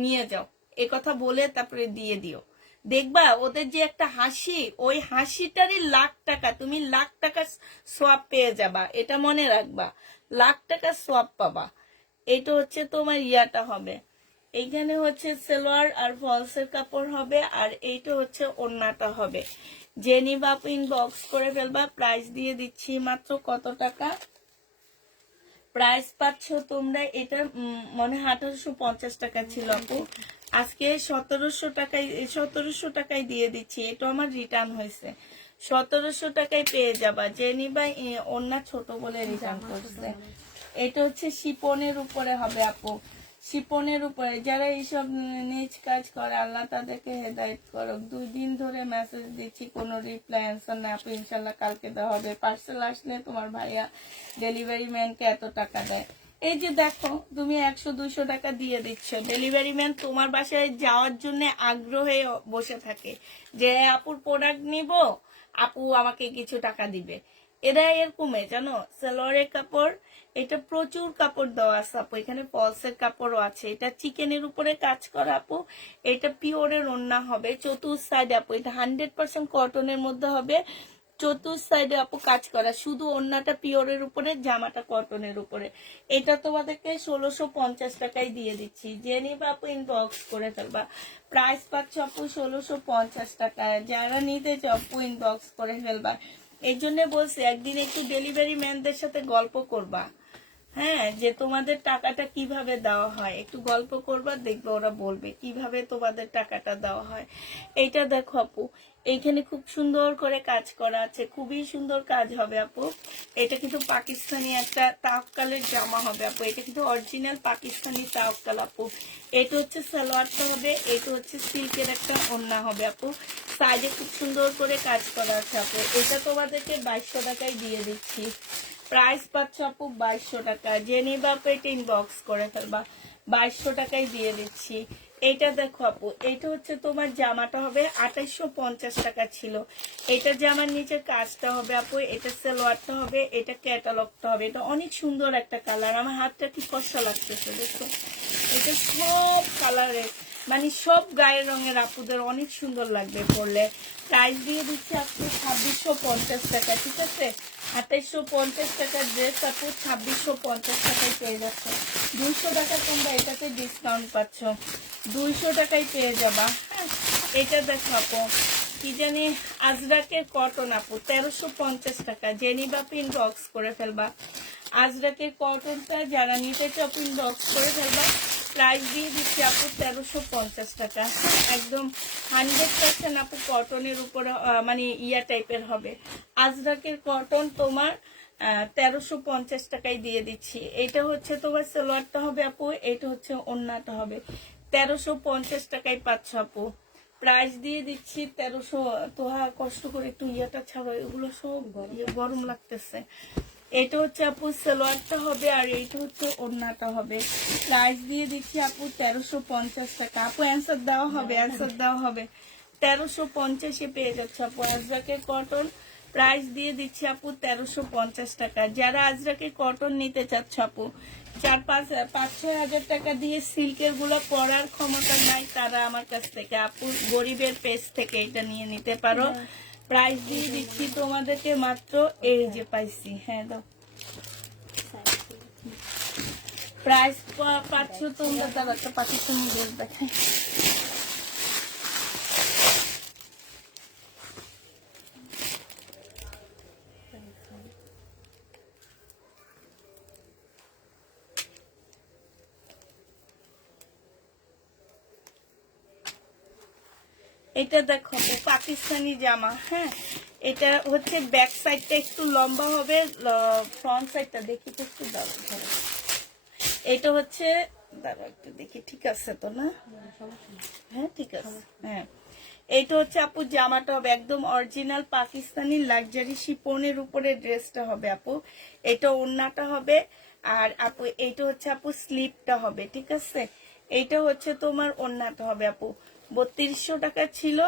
নিয়ে যাও, এ কথা বলে তারপরে দিয়ে দিও। দেখবা ওদের যে একটা হাসি, ওই হাসিটারই লাখ টাকা, তুমি লাখ টাকা সোয়াব পেয়ে যাবা, এটা মনে রাখবা, লাখ টাকা সোয়াব পাবা। এটা হচ্ছে তোমার ইয়াটা হবে, এইখানে হচ্ছে সালোয়ার আর ফলসের কাপড় হবে, আর এইটা হচ্ছে ওড়নাটা হবে। জেনিবা ইনবক্স করে ফেলবা। প্রাইস দিয়ে দিচ্ছি মাত্র কত টাকা প্রাইস পাচ্ছ তোমরা, এটা মনে হয় 1850 টাকা ছিল আপু, আজকে 1700 টাকায় দিয়ে দিচ্ছি। এটা আমার রিটার্ন হয়েছে, 1700 টাকায় পেয়ে যাবা। জেনিবা ওড়না ছোট বলে রিটার্ন করছে। এটা হচ্ছে শিপনের উপরে হবে আপু, শিপনের উপরে। যারা এইসব নিজ কাজ করে আল্লাহ তাদেরকে হেদায়েত করুক। 2 দিন ধরে মেসেজ দিচ্ছি, কোনো রিপ্লাই অ্যান্সার না আপু, ইনশাল্লাহ কালকে দেওয়া হবে। পার্সেল আসলে তোমার ভাইয়া ডেলিভারি ম্যানকে এত টাকা দেয়। এই যে দেখো তুমি 100-200 টাকা দিয়ে দিচ্ছ, ডেলিভারি ম্যান তোমার বাসায় যাওয়ার জন্য আগ্রহে বসে থাকে যে আপুর প্রোডাক্ট নিব, আপু আমাকে কিছু টাকা দিবে। এরা এরকমই জানো। সালোয়ারের কাপড়, এটা প্রচুর কাপড় দেওয়া আছে আপু, এখানে ফলসের কাপড়ও আছে। এটা চিকেনের উপরে কাজ করা আপু, এটা পিওরের ওড়না হবে চতুর সাইড আপু, এটা 100% কটনের মধ্যে হবে, চতুর সাইডে আপু কাজ করা, শুধু ওড়নাটা পিওরের উপরে, জামাটা কটনের উপরে। এটা তোমাদেরকে 1650 টাকায় দিয়ে দিচ্ছি। জেনিবা আপু ইনবক্স করে ফেলবা। প্রাইস পাচ্ছ আপু 1650 টাকায়, যারা নিতে চাও আপু ইনবক্স করে ফেলবা। এই জন্য বলছি একদিন একটু ডেলিভারি ম্যানদের সাথে গল্প করবা, হ্যাঁ, যে তোমাদের টাকাটা কিভাবে দেওয়া হয়, একটু গল্প করবা, দেখবে ওরা বলবে কিভাবে তোমাদের টাকাটা দেওয়া হয়। এইটা দেখো আপু, এইখানে খুব সুন্দর করে কাজ করা আছে, খুবই সুন্দর কাজ হবে আপু। এটা কিন্তু পাকিস্তানি একটা তাওয়াক্কালের জামা হবে আপু, এটা কিন্তু অরিজিনাল পাকিস্তানি তাওয়াক্কাল আপু। এটা হচ্ছে সালোয়ারটা হবে, এটা হচ্ছে সিল্কের একটা ওড়না হবে আপু, সাইডে খুব সুন্দর করে কাজ করা আছে আপু। এটা তোমাদেরকে 2200 টাকায় দিয়ে দিচ্ছি। প্রাইস পাচ্ছ আপু 2200 টাকা। জেনিবা আপু এটা ইনবক্স করে ফেলবা, 2200 টাকায় দিয়ে দিচ্ছি। এইটা দেখো আপু, এটা হচ্ছে তোমার জামাটা হবে 2850 টাকা ছিল। এটা জামার নিচে কাজটা হবে আপু, এটা সালোয়ারটা হবে, এটা ক্যাটালগটা হবে। এটা অনেক সুন্দর একটা কালার, আমার হাতটা কি কষ্ট লাগতেছে দেখো। এটা সব কালারের, মানে সব গায়ের রঙের আপুদের অনেক সুন্দর লাগবে পরলে। প্রাইস দিয়ে দিচ্ছি আপনি 2650 টাকা, ঠিক আছে? 2850 টাকার ড্রেস আপু 2650 টাকায় পেয়ে যাচ্ছে। 200 টাকা তোমরা এটাতে ডিসকাউন্ট পাচ্ছ, 200 টাকায় পেয়ে যাবা। হ্যাঁ, এটা দেখো আপু, কি জানি আজরাকের কটন আপু 1350 টাকা। জেনিবা ইনবক্স করে ফেলবা। আজরাকের কটনটা যারা নিতে চাও ইনবক্স করে ফেলবা। প্রাইস দিয়ে দিচ্ছি আপু 1350 টাকা, একদম 100% আপু কটনের উপরে, মানে ইয়া টাইপের হবে। আজরাকের কটন তোমার 1350 টাকায় দিয়ে দিচ্ছি। এটা হচ্ছে তোমার সালোয়ারটা হবে আপু, এটা হচ্ছে ওড়নাটা হবে, 1350 টাকায় পাচ্ছ আপু। প্রাইস দিয়ে দিচ্ছি 1300। তোহা কষ্ট করে একটু ইয়াটা ছাড়ো, এগুলো সব গরম লাগতেছে। এটা হচ্ছে আপু সালোয়ারটা হবে, আর এইটা হচ্ছে ওড়নাটা হবে। প্রাইস দিয়ে দিচ্ছি আপু 1350 টাকা। আপু অ্যান্সার দেওয়া হবে, অ্যান্সার দেওয়া হবে। 1350-এ পেয়ে যাচ্ছে আপু আজরাকের কটন। প্রাইস দিয়ে দিচ্ছি আপু 1350 টাকা। যারা আজরাকের কটন নিতে চাচ্ছ আপু, 4-5-6 হাজার টাকা দিয়ে সিল্কের গুলো পরার ক্ষমতা নাই, তারা আমার কাছ থেকে আপু গরিবের পেজ থেকে এটা নিয়ে নিতে পারো। প্রাইস দিয়ে দিচ্ছি তোমাদেরকে মাত্র, এই যে পাইছি, হ্যাঁ দাও। প্রাইস পাচ্ছ তোমরা, তার একটা পাকিস্তানি ড্রেস দেখাই। এটা দেখো পাকিস্তানি জামা, হ্যাঁ এটা হচ্ছে ব্যাক সাইডটা একটু লম্বা হবে, ফ্রন্ট সাইডটা দেখি তো একটু দাও ধরো। এটা হচ্ছে দাঁড়া একটু দেখি, ঠিক আছে তো না? হ্যাঁ ঠিক আছে। হ্যাঁ এইটা হচ্ছে আপু জামাটা হবে একদম অরিজিনাল পাকিস্তানি লাক্সারি শিপনের উপরে ড্রেসটা হবে আপু। এটা ওড়নাটা হবে, আর আপু এইটা হচ্ছে আপু স্লিপটা হবে, ঠিক আছে? এইটা হচ্ছে তোমার ওড়নাটা হবে আপু। 3200 টাকা ছিল,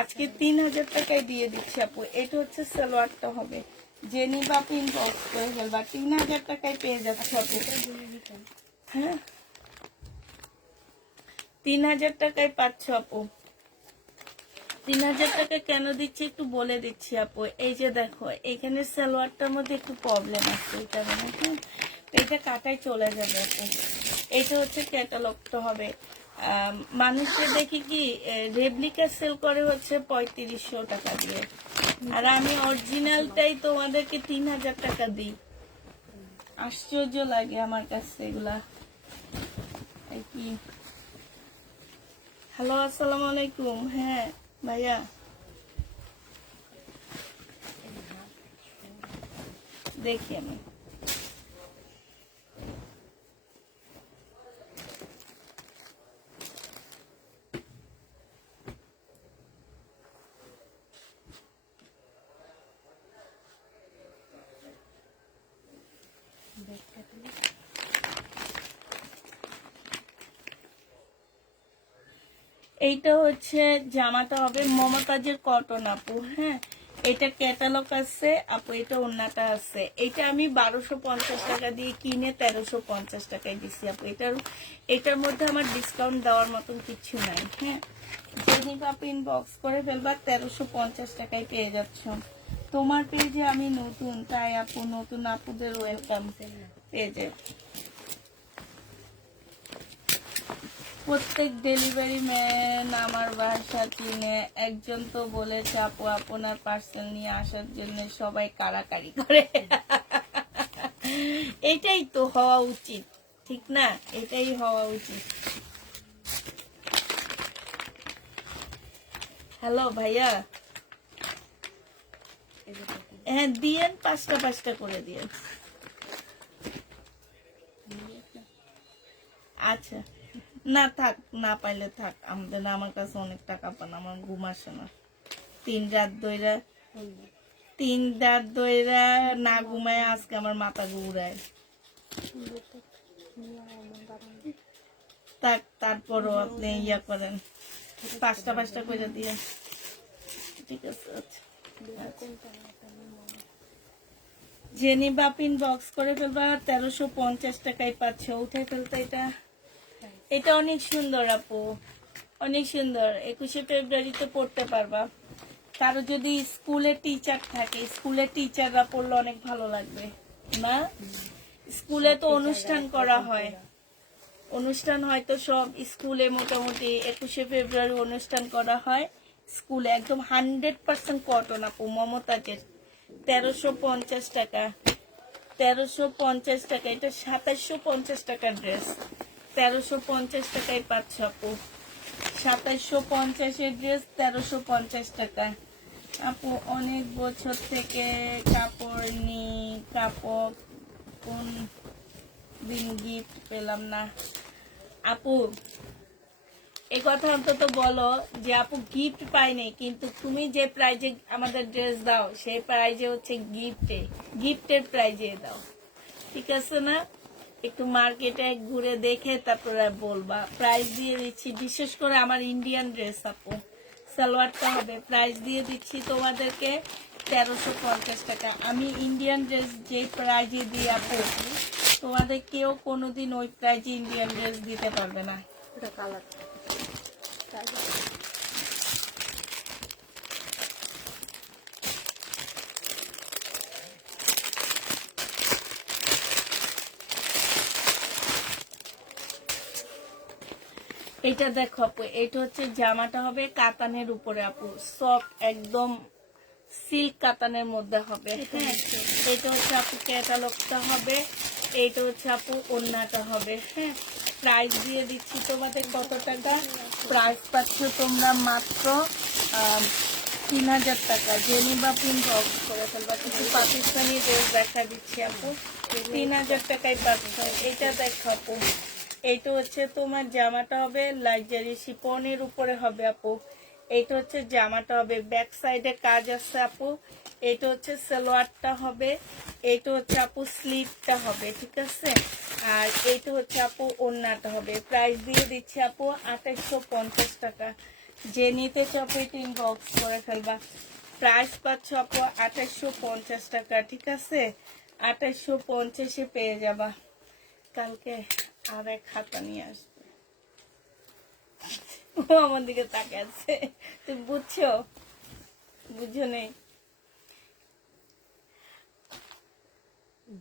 আজকে 3000 টাকায় দিয়ে দিচ্ছি আপু। এটা হচ্ছে সালোয়ারটা হবে, জেনি বা পিন বক্স করে ফেলবা, 3000 টাকায় পেয়ে যাচ্ছে আপু। হ্যাঁ 3000 টাকায় পাচ্ছ আপু। 3000 টাকা কেন দিচ্ছি একটু বলে দিচ্ছি আপু। এই যে দেখো এখানে সালোয়ারটার মধ্যে একটু প্রবলেম আছে, এই কারণে হ্যাঁ এটা কাটায় চলে যাবে আপু। এইটা হচ্ছে ক্যাটালগটা হবে। মানুষে দেখি কি রেপ্লিকা সেল করে হচ্ছে 3500 টাকা দিয়ে, আর আমি অরিজিনালটাই তোমাদেরকে 3000 টাকা দিই। আশ্চর্য লাগে আমার কাছে এগুলা। এই কি হ্যালো আসসালামু আলাইকুম। হ্যাঁ ভাইয়া দেখি আমি এইটা হচ্ছে জামাটা হবে মমতাজের কটন আপু। হ্যাঁ এটা ক্যাটালগ আছে আপু, এটা ওন্নাটা আছে। এটা আমি 1250 টাকা দিয়ে কিনে 1350 টাকায় দিচ্ছি আপু। এটার মধ্যে আমার ডিসকাউন্ট দেওয়ার মতন কিছু নাই। হ্যাঁ যেদিন আপু ইনবক্স করে ফেলবা 1350 টাকায় পেয়ে যাচ্ছ। তোমার পেজে আমি নতুন, তাই আপু নতুন আপুদের ওয়েলকাম পেজে। প্রত্যেক ডেলিভারি ম্যান আমার বাসা চিনে। একজন তো বলেছে আপু আপনার পার্সেল নিয়ে আসার জন্য সবাই কাড়াকাড়ি করে। এটাই তো হওয়া উচিত, ঠিক না? এটাই হওয়া উচিত। হ্যালো ভাইয়া, হ্যাঁ দিয়েন 5টা 5টা করে দিয়েন। আচ্ছা না থাক, না পাইলে থাক, আমাদের আমার কাছে অনেক টাকা পান, আমার ঘুম আসে না। 3 রাত ধইরা না ঘুমায় আজকে আমার মাথা ঘুরায়। থাক তারপরও আপনি ইয়া করেন, 5টা 5টা করে দিয়ে। ঠিক আছে আচ্ছা। জেনি বাপিন বক্স করে ফেলবা 1350 টাকায় পাচ্ছ। উঠে ফেলতে এটা, এটা অনেক সুন্দর আপু, অনেক সুন্দর। 21শে ফেব্রুয়ারিতে পড়তে পারবা। কারো যদি স্কুলের টিচার থাকে, স্কুলের টিচাররা পড়লে অনেক ভালো লাগবে না? স্কুলে তো অনুষ্ঠান করা হয়, অনুষ্ঠান হয়তো সব স্কুলে মোটামুটি 21শে ফেব্রুয়ারি অনুষ্ঠান করা হয় স্কুলে। একদম 100% কটন আপু মমতাজের। 1350 টাকা, 1350 টাকা। এটা 2750 টাকার ড্রেস, 1350 টাকায় পাচ্ছ আপু। 2750-এর ড্রেস 1350 টাকা আপু। অনেক বছর থেকে কাপড় নি, কাপড় কোন দিন গিফট পেলাম না আপু। এই কথা অন্তত বলো যে আপু গিফট পাইনি, কিন্তু তুমি যে প্রাইজে আমাদের ড্রেস দাও সেই প্রাইজে হচ্ছে গিফটের প্রাইজে দাও, ঠিক আছে না? একটু মার্কেটে ঘুরে দেখে তারপরে বলবা। প্রাইস দিয়ে দিচ্ছি, বিশেষ করে আমার ইন্ডিয়ান ড্রেস আপু। সালোয়ারটা হবে, প্রাইস দিয়ে দিচ্ছি তোমাদেরকে 1350 টাকা। আমি ইন্ডিয়ান ড্রেস যে প্রাইজে দিই আপু, তোমাদের কেউ কোনোদিন ওই প্রাইজে ইন্ডিয়ান ড্রেস দিতে পারবে না। কালার এটা দেখো আপু, এটা হচ্ছে জামাটা হবে কাতানের উপরে আপু, সফট একদম সিল্ক কাতানের মধ্যে হবে। হ্যাঁ, এটা হচ্ছে আপু ক্যাটালগটা হবে, এইটা হচ্ছে আপু ওড়নাটা হবে। হ্যাঁ, প্রাইস দিয়ে দিচ্ছি তোমাদের কত টাকা, প্রাইস পাচ্ছ তোমরা মাত্র 3000 টাকা। জেনিবা প্রিন্ট বক্স করে ফেলবা, কিছু পাকিস্তানি ড্রেস দেখা দিচ্ছি আপু, 3000 টাকায় পাচ্ছ। এটা দেখো আপু, এইটা হচ্ছে তোমার জামাটা হবে লাক্সারি শিফনের উপরে হবে আপু। এইটা হচ্ছে জামাটা হবে, ব্যাক সাইডে কাজ আছে আপু। এটা হচ্ছে সালোয়ারটা হবে, এইটা হচ্ছে আপু স্লিভটা হবে, ঠিক আছে। আর এইটা হচ্ছে আপু ওড়নাটা হবে। প্রাইস দিয়ে দিচ্ছি আপু 2850 টাকা। যে নিতে চাপো এটা ইনবক্স করে ফেলবা। প্রাইস পাচ্ছ আপু 2850 টাকা, ঠিক আছে। 2850-এ পেয়ে যাবা। কালকে আর এক খাতা নিয়ে আসবে। ও আমার দিকে তাকে আছে, তুমি বুঝছো? বুঝো নেই?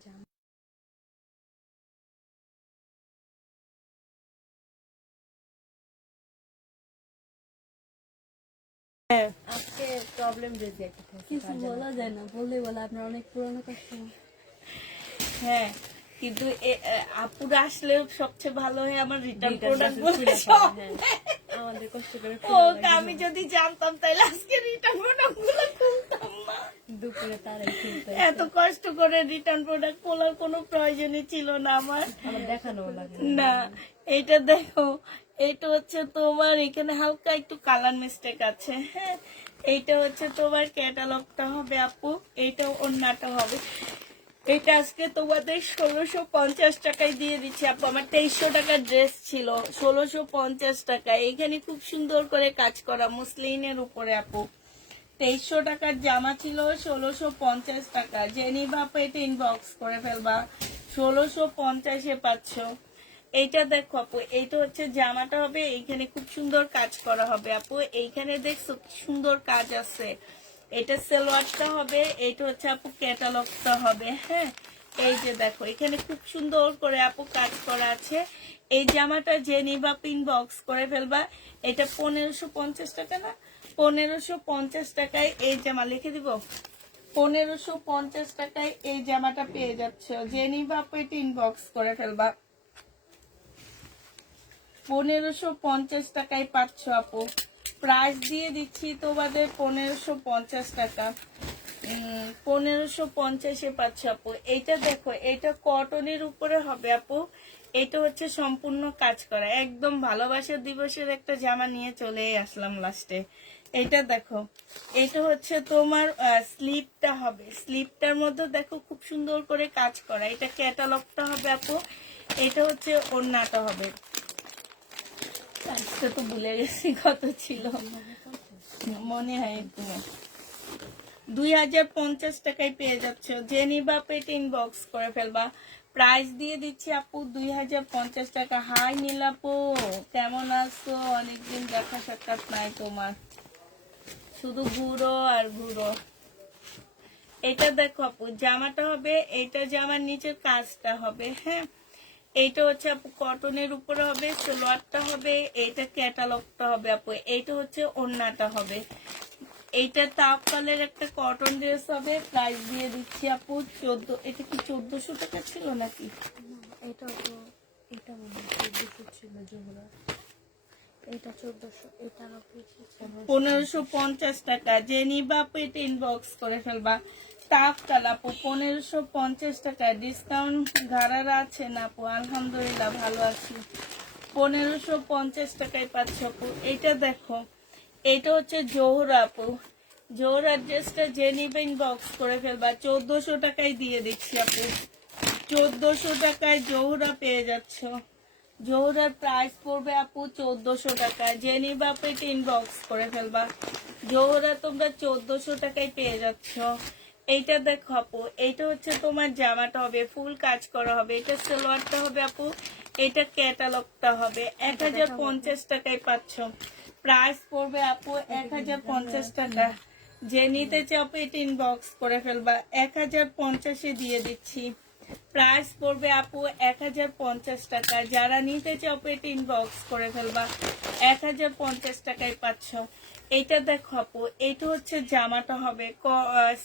জামা হ্যাঁ আজকে প্রবলেম রেজে একটা কিছু বলা যায় না, বললেই বলে আপনার অনেক পুরনো কাস্টমার। হ্যাঁ, কিন্তু আপুরা আসলে সবচেয়ে ভালো হয় আমার রিটার্ন Return প্রোডাক্ট process গুলো ছিল, সব হ্যাঁ। আমাদের কষ্ট করে ও খোলা লাগে আমি সব। যদি জানতাম তাহলে আজকে রিটার্ন প্রোডাক্ট গুলো খুলতাম না। দুপুরে তারাই খুলতে এত কষ্ট করে রিটার্ন প্রোডাক্ট খোলার কোনো প্রয়োজনই ছিল না আমার। আমার দেখানো লাগে না, এটা দেখো, এটা হচ্ছে তোমার এখানে হালকা একটু কালার মিস্টেক আছে। হ্যাঁ, এইটা হচ্ছে তোমার ক্যাটালগটা হবে আপু, এইটা ওড়নাটা হবে। এটা আজকে তোমাদের 1650 টাকায় দিয়ে দিচ্ছি আপু। আমার 2300 টাকার ড্রেস ছিল, 1650 টাকায়। এখানে খুব সুন্দর করে কাজ করা মুসলিনের উপরে আপু। 2300 টাকার জামা ছিল, 1650 টাকা। জেনিবা আপু এটা ইনবক্স করে ফেলবা, 1650-এ পাচ্ছ। এইটা দেখো আপু, এইটা হচ্ছে জামাটা হবে, এইখানে খুব সুন্দর কাজ করা হবে আপু। এইখানে দেখছো কি সুন্দর কাজ আছে। এটা সালোয়ারটা হবে, এইটা হচ্ছে আপু ক্যাটালগটা হবে। হ্যাঁ, এই যে দেখো এখানে খুব সুন্দর করে আপু কাজ করা আছে। এই জামাটা জেনিবা পিন বক্স করে ফেলবা। এটা 1550 টাকা না, 1550 টাকায় এই জামা লিখে দিব। 1550 টাকায় এই জামাটা পেয়ে যাচ্ছ। জেনিবা আপু এটা ইনবক্স করে ফেলবা। 1550 টাকায় পাচ্ছ আপু। প্রাইস দিয়ে দিচ্ছি তোমাদের 1550 টাকা। 1550-এ পাচ্ছ আপু। এইটা দেখো, এটা কটনের উপরে হবে আপু। এটা হচ্ছে সম্পূর্ণ কাজ করা, একদম ভালোবাসার দিবসের একটা জামা নিয়ে চলে আসলাম লাস্টে। এটা দেখো, এটা হচ্ছে তোমার স্লিপটা হবে। স্লিপটার মধ্যে দেখো খুব সুন্দর করে কাজ করা। এটা ক্যাটালগটা হবে আপু। এটা হচ্ছে ওড়নাটা হবে। আজকে তো ভুলে গেছি কত ছিল, মনে হয় তুমি 2050 টাকায় পেয়ে যাচ্ছ। জেনিবা পেট ইনবক্স করে ফেলবা। প্রাইস দিয়ে দিচ্ছি আপু 2050 টাকা। হাই নীলাপু, কেমন আছো? অনেকদিন দেখা সাক্ষাৎ নাই তোমার, শুধু ঘুরো আর ঘুরো। এটা দেখো আপু, জামাটা হবে, এইটা জামার নিচের কাজটা হবে। হ্যাঁ, এইটা হচ্ছে আপু কটনের উপরে হবে, সালোয়ারটা হবে, এইটা ক্যাটালগটা হবে আপু। এইটা হচ্ছে ওড়নাটা হবে। এইটা তাপ কালের একটা কটন ড্রেস হবে। প্রাইস দিয়ে দিচ্ছি আপু 14। এটা কি 1400 টাকা ছিল নাকি? এটা তো, এটা মনে হয় 1400 ছিল জোহরা, এটা 1400, এটা আমার 1550 টাকা। জেনিবা পেট ইনবক্স করে ফেলবা। তাপ কাল আপু 1550 টাকা। ডিসকাউন্ট ঘাড়ার আছে না আপু? আলহামদুলিল্লাহ ভালো আছি। 1550 টাকায় পাচ্ছ আপু। এইটা দেখো, এইটা হচ্ছে জোহরা আপু। জোহরা ড্রেসটা জেনিবা ইনবক্স করে ফেলবা। 1400 টাকায় দিয়ে দিচ্ছি আপু। 1400 টাকায় জোহরা পেয়ে যাচ্ছ। জোহরার প্রাইস পড়বে আপু 1400 টাকা। জেনিবা পেট ইনবক্স করে ফেলবা। জোহরা তোমরা 1400 টাকায় পেয়ে যাচ্ছ। এইটা দেখো আপু, এইটা হচ্ছে তোমার জামাটা হবে, ফুল কাজ করা হবে। এটা সালোয়ারটা হবে আপু, এটা ক্যাটালগটা হবে। 1050 টাকায় পাচ্ছ। প্রাইস পড়বে আপু 1050 টাকা। যে নিতে চাও পেট ইনবক্স করে ফেলবা। 1050-এ দিয়ে দিচ্ছি। প্রাইস পড়বে আপু 1050 টাকা। যারা নিতে চাও পেটে ইনবক্স করে ফেলবা, 1050 টাকায় পাচ্ছ। এইটা দেখো আপু, এইটা হচ্ছে জামাটা হবে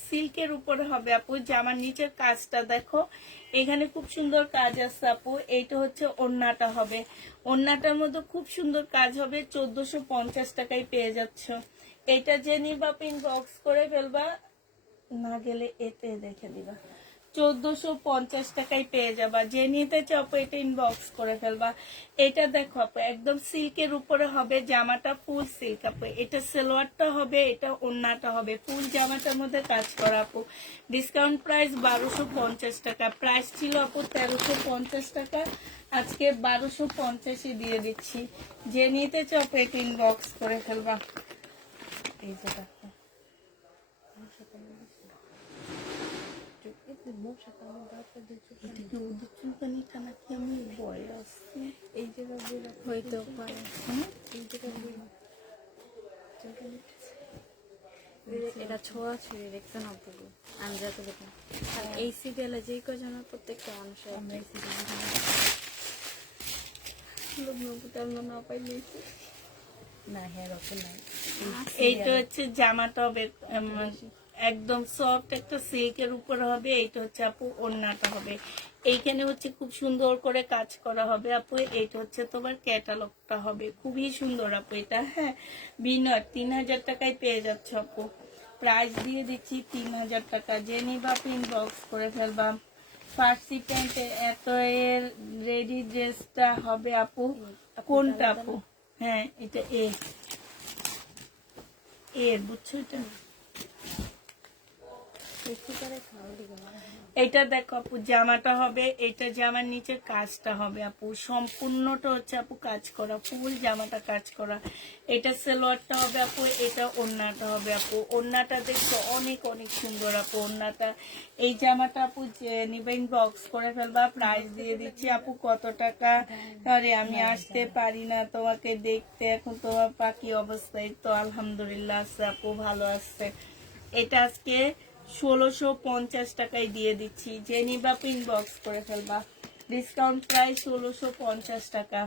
সিল্কের উপরে হবে আপু। জামার নিচের কাজটা দেখো, এখানে খুব সুন্দর কাজ আছে আপু। এইটা হচ্ছে ওড়নাটা হবে, ওড়নাটার মধ্যে খুব সুন্দর কাজ হবে। 1450 টাকায় পেয়ে যাচ্ছ। এটা যে নিবা ইনবক্স করে ফেলবা, না গেলে এতে দেখে দিবা। 1450 টাকায় পেয়ে যাবা। যে নিতে চাও এটা ইনবক্স করে ফেলবা। এটা দেখো আপু, একদম সিল্কের উপরে হবে, জামাটা ফুল সিল্ক আপু। এটা সালোয়ারটা হবে, এটা ওড়নাটা হবে, ফুল জামাটার মধ্যে কাজ করা আপু। ডিসকাউন্ট প্রাইস 1250 টাকা। প্রাইস ছিল আপু 1350 টাকা, আজকে 1250 দিয়ে দিচ্ছি। যে নিতে চাও এটা ইনবক্স করে ফেলবা। এই যে দেখো, এদিকে ওদের চুলকানিটা নাকি আমি ভয় আসছি। এই জায়গা দিয়ে হইতেও পারে। এই জায়গা দিয়ে এটা ছোঁয়া ছুঁয়ে দেখতে না পুরো আমি যত দেখলাম। আর এই সিরিয়ালে যেই কজন প্রত্যেকটা মানুষের আমরা এই লগ্নপুটার না পাইলে না, হ্যাঁ রকম নাই। এইটা হচ্ছে জামাটা হবে একদম সফট একটা সিল্কের উপরে হবে। এইটা হচ্ছে আপু ওড়নাটা হবে। এইখানে হচ্ছে খুব সুন্দর করে কাজ করা হবে আপু। এইটা হচ্ছে তোমার ক্যাটালগটা হবে, খুবই সুন্দর আপু এটা। হ্যাঁ, বিনয় 3000 টাকায় পেয়ে যাচ্ছ আপু। প্রাইস দিয়ে দিচ্ছি 3000 টাকা। যে নিবা ইনবক্স করে ফেলবা। ফার্সি প্যান্টে এত এর রেডি ড্রেসটা হবে আপু। কোনটা আপু? হ্যাঁ, এটা এর বুঝছো এটা। এটা দেখো আপু, জামাটা হবে, এটা জামার নিচে কাজটা হবে আপু। সম্পূর্ণটা হচ্ছে আপু কাজ করা, ফুল জামাটা কাজ করা। এটা সালোয়ারটা হবে আপু, এটা ওড়নাটা হবে আপু। ওড়নাটা দেখছো অনেক অনেক সুন্দর আপু ওড়নাটা। এই জামাটা আপু যে নিবেন বক্স করে ফেলবা। প্রাইস দিয়ে দিচ্ছি আপু কত টাকা। আরে আমি আসতে পারি না তোমাকে দেখতে, এখন তোমার পাখি অবস্থায় তো আলহামদুলিল্লাহ আছে আপু, ভালো আছে। এটা আজকে 1650 টাকায় দিয়ে দিচ্ছি। যে নিবা ইনবক্স করে ফেলবা। ডিসকাউন্ট প্রাইস 1650 টাকা।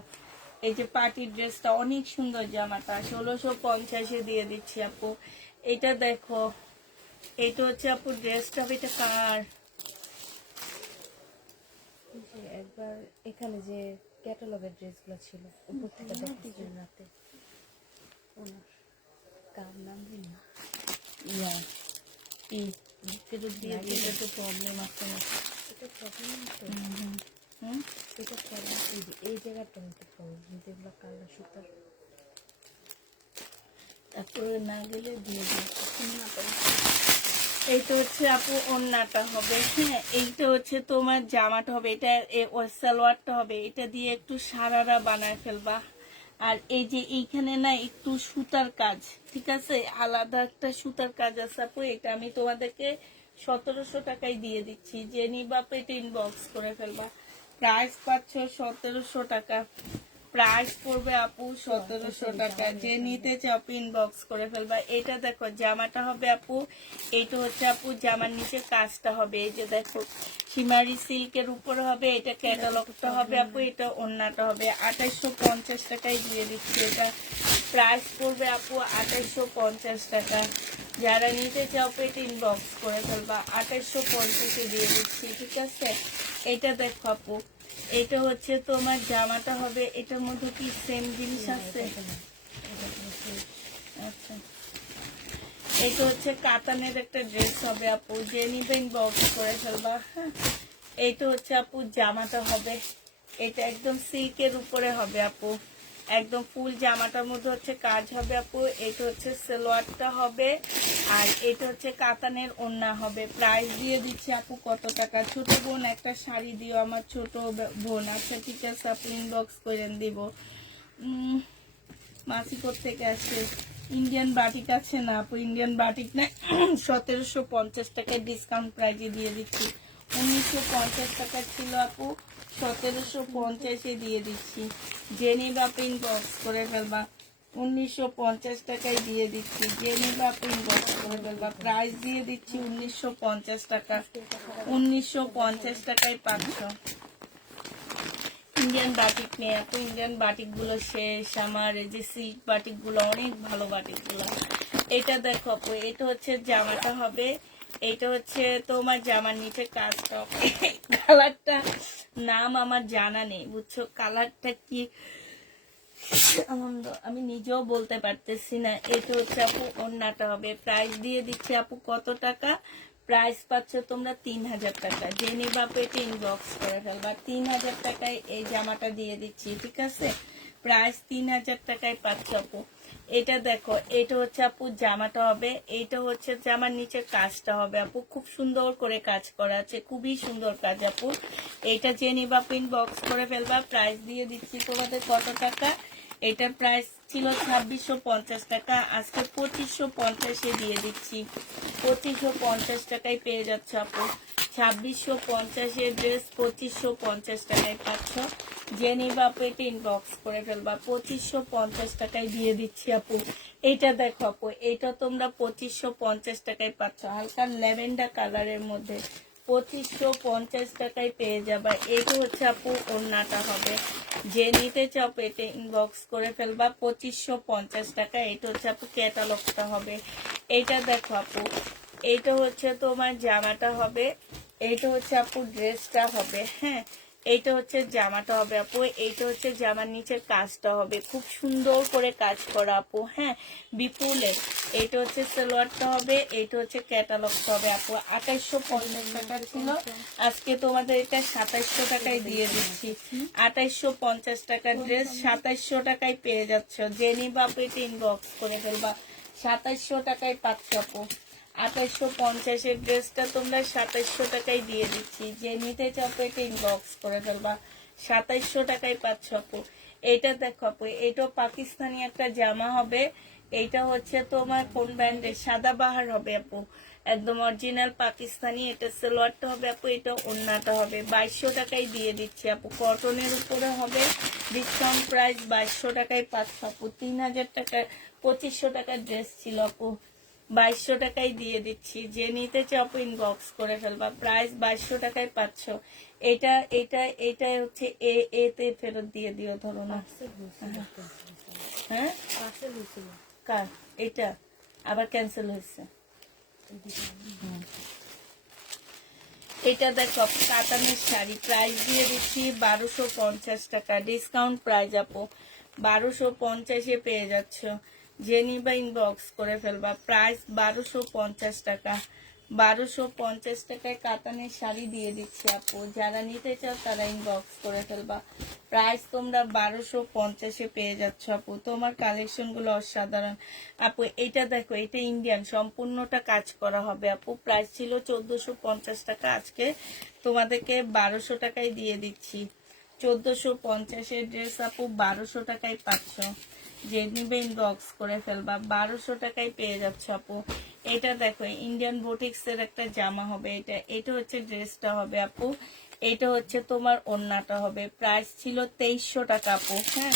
এই যে পার্টির ড্রেসটা অনেক সুন্দর, জামাটা 1650 দিয়ে দিচ্ছি আপু। এটা দেখো, এটা হচ্ছে আপু ড্রেসটা, এটা কার? একবার এখানে যে ক্যাটালগের ড্রেসগুলো ছিল উপর থেকে দেখেছিলেন রাতে, ওনার কার নাম জানি না। ফেরত দিয়ে দিয়ে, এটা তো প্রবলেম আছে না। এটা প্রবলেম তো, হুম, এটা প্রবলেম এই জায়গাটা হতে প্রবলেম, যেগুলো কালার সুতার। তারপরে না গেলে দিয়ে দিই। এইটা হচ্ছে আপু ওড়নাটা হবে। হ্যাঁ, এইটা হচ্ছে তোমার জামাটা হবে, এটা ওই সালোয়ারটা হবে। এটা দিয়ে একটু সারারা বানায় ফেলবা। আর এই যে এইখানে না একটু সুতার কাজ, ঠিক আছে, আলাদা একটা সুতার কাজ আছে আপু। এটা আমি তোমাদেরকে 1700 টাকায় দিয়ে দিচ্ছি। যে নিবা এটা ইনবক্স করে ফেলবা। প্রাইস পাচ্ছ 1700 টাকা। প্রাইস পড়বে আপু 1700 টাকা। যে নিতে চাও ইনবক্স করে ফেলবা। এটা দেখো জামাটা হবে আপু, এইটা হচ্ছে আপু জামার নিচে কাজটা হবে। এই যে দেখো সিমারি সিল্কের উপরে হবে, এটা ক্যাটালগটা হবে আপু, এটা ওড়নাটা হবে। 2850 টাকায় দিয়ে দিচ্ছি এটা। প্রাইস পড়বে আপু 2850 টাকা। যারা নিতে চাও এটা ইনবক্স করে ফেলবা। 2850 দিয়ে দিচ্ছি, ঠিক আছে। এটা দেখো আপু, এটা হচ্ছে তোমার জামাটা হবে, এটার মধ্যে কি সেম জিনিস আছে? আচ্ছা, এটা হচ্ছে কাতানের একটা ড্রেস হবে আপু। যে নিবেন বক্স করে ফেলবা। হ্যাঁ, এইটা হচ্ছে আপু জামাটা হবে, এটা একদম সিল্কের উপরে হবে আপু। একদম ফুল জামাটার মধ্যে হচ্ছে কাজ হবে আপু। এটা হচ্ছে সালোয়ারটা হবে, আর এটা হচ্ছে কাতানের ওড়না হবে। প্রাইস দিয়ে দিচ্ছি আপু কত টাকা। ছোট বোন একটা শাড়ি দিও, আমার ছোট বোন। আচ্ছা ঠিক আছে, আপনি ইনবক্স করে দিব। মাসি থেকে আসে ইন্ডিয়ান বাটিক আছে না আপু? ইন্ডিয়ান বাটিক না 1750 টাকায় ডিসকাউন্ট প্রাইজে দিয়ে দিচ্ছি। 1950 টাকা ছিল আপু, 1750 দিয়ে দিচ্ছি। জেনে বা ইনবক্স করে ফেলবা। 1950 টাকায় দিয়ে দিচ্ছি, যে নিবে আপনি ইনবক্স করে ফেলবা। প্রাইস দিয়ে দিচ্ছি 1950 টাকা। 1950 টাকায় 500। ইন্ডিয়ান বাটিক নেই আপু, ইন্ডিয়ান বাটিক গুলো শেষ আমার। এই যে সিল্ক বাটিক গুলো অনেক ভালো বাটিক গুলো। এটা দেখো আপু, এটা হচ্ছে জামাটা হবে, এটা হচ্ছে তোমার জামার নিচে কাজটা। কালারটা নাম আমার জানা নেই বুঝছো, কালারটা কি আনন্দ আমি নিজেও বলতে পারতেছি না। এটা হচ্ছে আপু ওড়নাটা হবে। প্রাইস দিয়ে দিচ্ছি আপু কত টাকা? প্রাইস পাচ্ছ তোমরা 3000 টাকা। যে নিবা আপু এটা ইনবক্স করে ফেলবা। 3000 টাকায় এই জামাটা দিয়ে দিচ্ছি, ঠিক আছে? প্রাইস 3000 টাকায় পাচ্ছ আপু। এটা দেখো, এটা হচ্ছে আপু জামাটা হবে, এইটা হচ্ছে জামার নিচে কাজটা হবে আপু। খুব সুন্দর করে কাজ করা আছে, খুবই সুন্দর কাজ আপু। এইটা যে নিবা আপু ইনবক্স করে ফেলবা। প্রাইস দিয়ে দিচ্ছি তোমাদের কত টাকা? এটার প্রাইস ছিল 2650 টাকা, আজকে 2550-এ দিয়ে দিচ্ছি। 2550 টাকায় পেয়ে যাচ্ছে আপু। 2650-এর ড্রেস 2550 টাকায় পাচ্ছ। যে নিবা আপু এটা ইনবক্স করে ফেলবা। 2550 টাকায় দিয়ে দিচ্ছি আপু। এইটা দেখো আপু, এটা তোমরা 2550 টাকায় পাচ্ছ, হালকা ল্যাভেন্ডার কালারের মধ্যে 2550 টাকায় পেয়ে যাবা। এটা হচ্ছে আপু ওড়নাটা হবে। যে নিতে চাও পেটে ইনবক্স করে ফেলবা। 2550 টাকা। এটা হচ্ছে আপু ক্যাটালগটা হবে। এটা দেখো আপু, এটা হচ্ছে তোমার জামাটা হবে, এইটা হচ্ছে আপু ড্রেসটা হবে। হ্যাঁ, এইটা হচ্ছে জামাটা হবে আপু, এইটা হচ্ছে জামার নিচের কাজটা হবে, খুব সুন্দর করে কাজ করা আপু। হ্যাঁ, বিপুলে। এইটা হচ্ছে সালোয়ারটা হবে, এইটা হচ্ছে ক্যাটালগটা হবে আপু। 2850 টাকা ছিল, আজকে তোমাদের এটা 2700 টাকায় দিয়ে দিচ্ছি। 2850 টাকার ড্রেস 2700 টাকায় পেয়ে যাচ্ছ। যে নিবা আপু এটা ইনবক্স করে ফেলবা। 2700 টাকায় পাচ্ছ আপু। 2850-এর ড্রেসটা তোমরা 2700 টাকায় দিয়ে দিচ্ছি। যে নিতে চাও এটা ইনবক্স করে ফেলবা। 2700 টাকায় পাচ্ছ আপু। এটা দেখো আপু, এটাও পাকিস্তানি একটা জামা হবে। এইটা হচ্ছে তোমার কোন ব্র্যান্ডের? সাদাবাহার হবে আপু, একদম অরিজিনাল পাকিস্তানি। এটা সালোয়ারটা হবে আপু, এটা ওড়নাটা হবে। 2200 টাকায় দিয়ে দিচ্ছি আপু, কটনের উপরে হবে। ডিসকাউন্ট প্রাইস 2200 টাকায় পাচ্ছ আপু। 3000 টাকায় 2500 টাকার ড্রেস ছিল আপু, 2200 টাকায় দিয়ে দিচ্ছি। যে নিতে চাও আপু ইনবক্স করে ফেলবা। প্রাইস 2200 টাকায় পাচ্ছ। এটা এটা এটা হচ্ছে এতে ফেরত দিয়ে দিও, ধরো না। হ্যাঁ, কার এটা আবার ক্যান্সেল হয়েছে? এটা দেখো কাতানের শাড়ি, প্রাইস দিয়ে দিচ্ছি 1250 টাকা। ডিসকাউন্ট প্রাইস আপু 1250-এ পেয়ে যাচ্ছ। যে নিবা ইনবক্স করে ফেলবা। প্রাইস 1250 টাকা। 1250 টাকায় কাতানের শাড়ি দিয়ে দিচ্ছি আপু। যারা নিতে চাও তারা ইনবক্স করে ফেলবা। প্রাইস তোমরা 1250-এ পেয়ে যাচ্ছ আপু। তোমার কালেকশন গুলো অসাধারণ আপু। এটা দেখো, এটা ইন্ডিয়ান, সম্পূর্ণটা কাজ করা হবে আপু। প্রাইস ছিল 1450 টাকা, আজকে তোমাদেরকে 1200 টাকায় দিয়ে দিচ্ছি। 1450-এর ড্রেস আপু 1200 টাকায় পাচ্ছ। যে নিবে ইনবক্স করে ফেলবা। 1200 টাকায় পেয়ে যাচ্ছ আপু। এটা দেখো, ইন্ডিয়ান বুটিক্স এর একটা জামা হবে। এটা হচ্ছে ড্রেসটা হবে আপু, এটা হচ্ছে তোমার ওড়নাটা হবে। প্রাইস ছিল 2300 টাকা আপু। হ্যাঁ,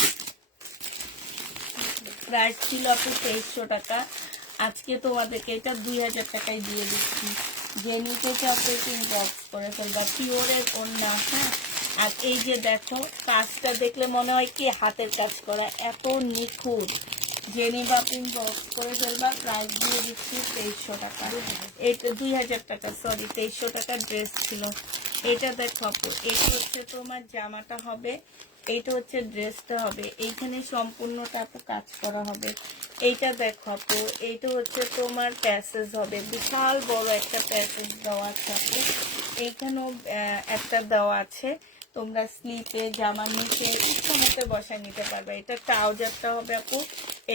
প্রাইস ছিল আপু 2300 টাকা, আজকে তোমাদেরকে এটা 2000 টাকায় দিয়ে দিচ্ছি। যে নিতে চাও ইনবক্স করে ফেলবা। পিওরের ওড়না। হ্যাঁ, আর এই যে দেখো কাজটা দেখলে মনে হয় কি হাতের কাজ করা, এত নিখুঁত। যে নিবা ইনবক্স করে ফেলবা। প্রাইস দিয়ে দিচ্ছি 2300 টাকা। এটা 2000 টাকা, সরি 2300 টাকার ড্রেস ছিল। এটা দেখো আপু, এটা হচ্ছে তোমার জামাটা হবে, এইটা হচ্ছে ড্রেসটা হবে। এইখানে সম্পূর্ণটা আপু কাজ করা হবে। এইটা দেখো আপু, এইটা হচ্ছে তোমার প্যাসেজ হবে, বিশাল বড় একটা প্যাসেজ দেওয়া আছে আপু। এইখানেও একটা দেওয়া আছে, তোমরা স্লিপে জামার নিচে ইচ্ছা মতো বসায় নিতে পারবে। এটা ট্রাউজারটা হবে আপু,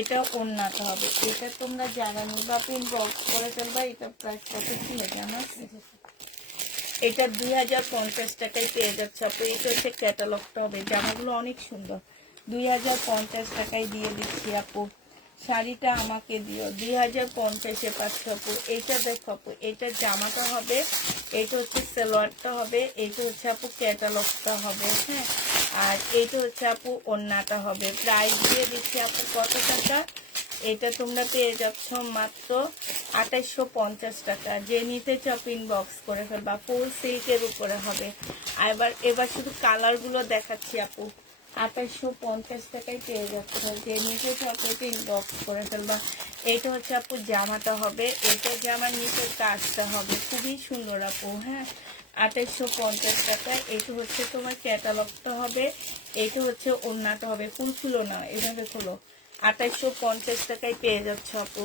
এটা ওড়নাটা হবে। এটা তোমরা যারা নিবা ইনবক্স করে ফেলবা। এটা প্রাইস কত ছিল জানো? এটা 2050 টাকায় পেয়ে যাচ্ছে আপু। এটা হচ্ছে ক্যাটালগটা হবে। জামাগুলো অনেক সুন্দর। 2050 টাকায় দিয়ে দিচ্ছি আপু। শাড়িটা আমাকে দিও। 2050-এ পাচ্ছ আপু। এটা দেখো আপু, এটা জামাটা হবে, এইটা হচ্ছে সালোয়ারটা হবে, এইটা হচ্ছে আপু ক্যাটালগটা হবে, হ্যাঁ। আর এইটা হচ্ছে আপু ওড়নাটা হবে। প্রাইস দিয়ে দিচ্ছি আপু কত টাকা, এটা তোমরা পেয়ে যাচ্ছ মাত্র 2850 টাকা। যে নিতে চাও ইনবক্স করে ফেলবা, ফুল সিল্কের উপরে হবে। আর এবার শুধু কালারগুলো দেখাচ্ছি আপু, 2850 টাকায় পেয়ে যাচ্ছে। যে নিতে চাও এটা ইনবক্স করে ফেলবা। এইটা হচ্ছে আপু জামাটা হবে, এটা জামার নিচের কাজটা হবে, খুবই সুন্দর আপু, হ্যাঁ। 2850 টাকা। এইটা হচ্ছে তোমার ক্যাটালগটা হবে, এইটা হচ্ছে ওড়নাটা হবে। ফুল খুলো না, এভাবে খুলো। 2850 টাকায় পেয়ে যাচ্ছ আপু।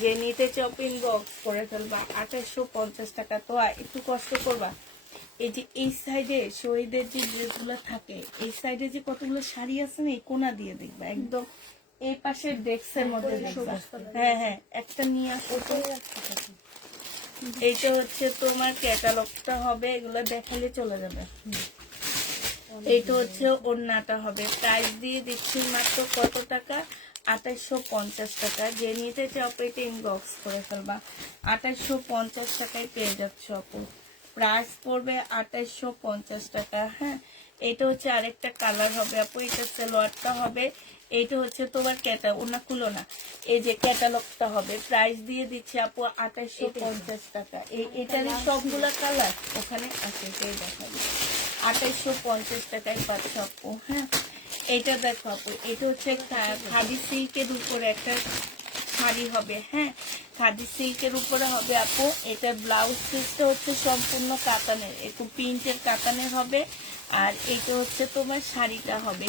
যে নিতে চাও ইনবক্স করে ফেলবা। 2850 টাকা। তো একটু কষ্ট করবা, এই যে এই সাইডে শহীদের যে ড্রেসগুলো থাকে, এই সাইডে যে কতগুলো শাড়ি আছে না, এই কোনা দিয়ে দেখবা, একদম এই পাশে ডেস্কের মধ্যে দেখবা। হ্যাঁ হ্যাঁ, একটা নিয়ে আসো তো। এইটা হচ্ছে তোমার ক্যাটালগটা হবে, এগুলো দেখালে চলে যাবে। এইটা হচ্ছে ওড়নাটা হবে। প্রাইস দিয়ে দিচ্ছি মাত্র কত টাকা, 2850 টাকা। যে নিতে চাও এটা ইনবক্স করে ফেলবা। 2850 টাকায় পেয়ে যাচ্ছ আপু। প্রাইস পড়বে 2850 টাকা, হ্যাঁ। এটা হচ্ছে আরেকটা কালার হবে আপু, এটা সালোয়ারটা হবে। এইটা হচ্ছে তোমার ওনা খুলো না, এই যে ক্যাটালগটা হবে। প্রাইস দিয়ে দিচ্ছি আপু 2850 টাকা। এটারই সবগুলা কালার ওখানে আছে, সেই দেখাবো। 2850 টাকায় পাচ্ছ আপু, হ্যাঁ। এটা দেখো আপু, এটা হচ্ছে খাদি সিল্কের উপরে একটা শাড়ি হবে, হ্যাঁ। খাদি সিল্কের উপরে হবে আপু। এটা ব্লাউজ পিসটা হচ্ছে সম্পূর্ণ কাতানের, একটু প্রিন্টের কাতানের হবে। আর এটা হচ্ছে তোমার শাড়িটা হবে।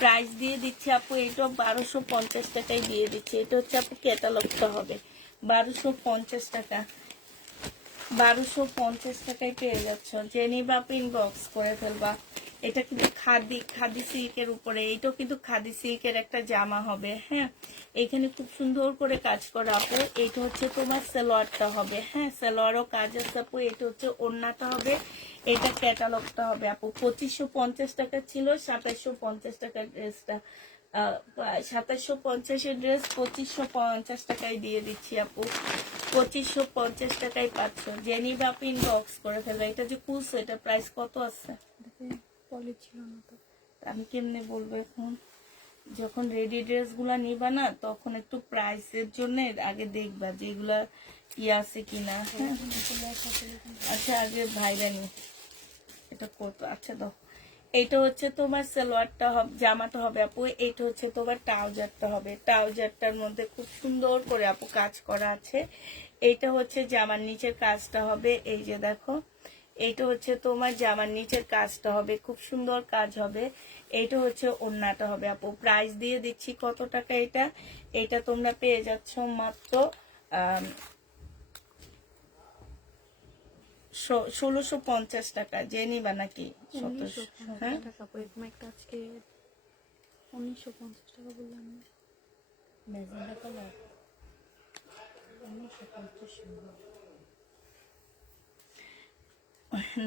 প্রাইস দিয়ে দিচ্ছি আপু, এটা 1250 টাকায় দিয়ে দিচ্ছি। এটা হচ্ছে আপু ক্যাটালগটা হবে, 1250 টাকা। 1250 টাকায় পেয়ে যাচ্ছ। যে নিবা ইনবক্স করে ফেলবা। এটা কিন্তু খাদি সিল্কের উপরে, এইটাও কিন্তু খাদি সিল্কের একটা জামা হবে, হ্যাঁ। এখানে খুব সুন্দর করে কাজ করা আপু। এটা হচ্ছে তোমার সালোয়ারটা হবে, হ্যাঁ। সালোয়ারও কাজ আছে আপু। এটা হচ্ছে ওড়নাটা হবে, এটা ক্যাটালগটা হবে আপু। 2550 টাকা ছিল, 2750 টাকার ড্রেসটা, 2750 ড্রেস 2550 টাকায় দিয়ে দিচ্ছি আপু। 2550 টাকায় পাচ্ছ। জেনি বাপ ইনবক্স করে ফেলবে। এটা যে খুলছো, এটা প্রাইস কত আছে পলি ছিল না তো। আমি কেমনে বলবো এখন? যখন রেডি ড্রেস গুলা নিবা না, তখন একটু প্রাইসের জন্য আগে দেখবা যেগুলা আছে কিনা, হ্যাঁ। আচ্ছা আগে ভাইরা নি, এটা কত, আচ্ছা দাও। এইটা হচ্ছে তোমার সালোয়ারটা হবে, জামাটা হবে আপু। এইটা হচ্ছে তোমার ট্রাউজারটা হবে। ট্রাউজারটার মধ্যে খুব সুন্দর করে আপু কাজ করা আছে। এইটা হচ্ছে জামার নিচের কাজটা হবে, এই যে দেখো। এইটা হচ্ছে তোমার জামার নিচের কাজটা হবে, খুব সুন্দর কাজ হবে। এইটা হচ্ছে ওড়নাটা হবে আপু। প্রাইস দিয়ে দিচ্ছি কত টাকা এটা, এটা তোমরা পেয়ে যাচ্ছ মাত্র 1650 টাকা। যে নিবা নাকি 1700, হ্যাঁ। আজকে 1950 টাকা বললাম না। Magenta colour 1950।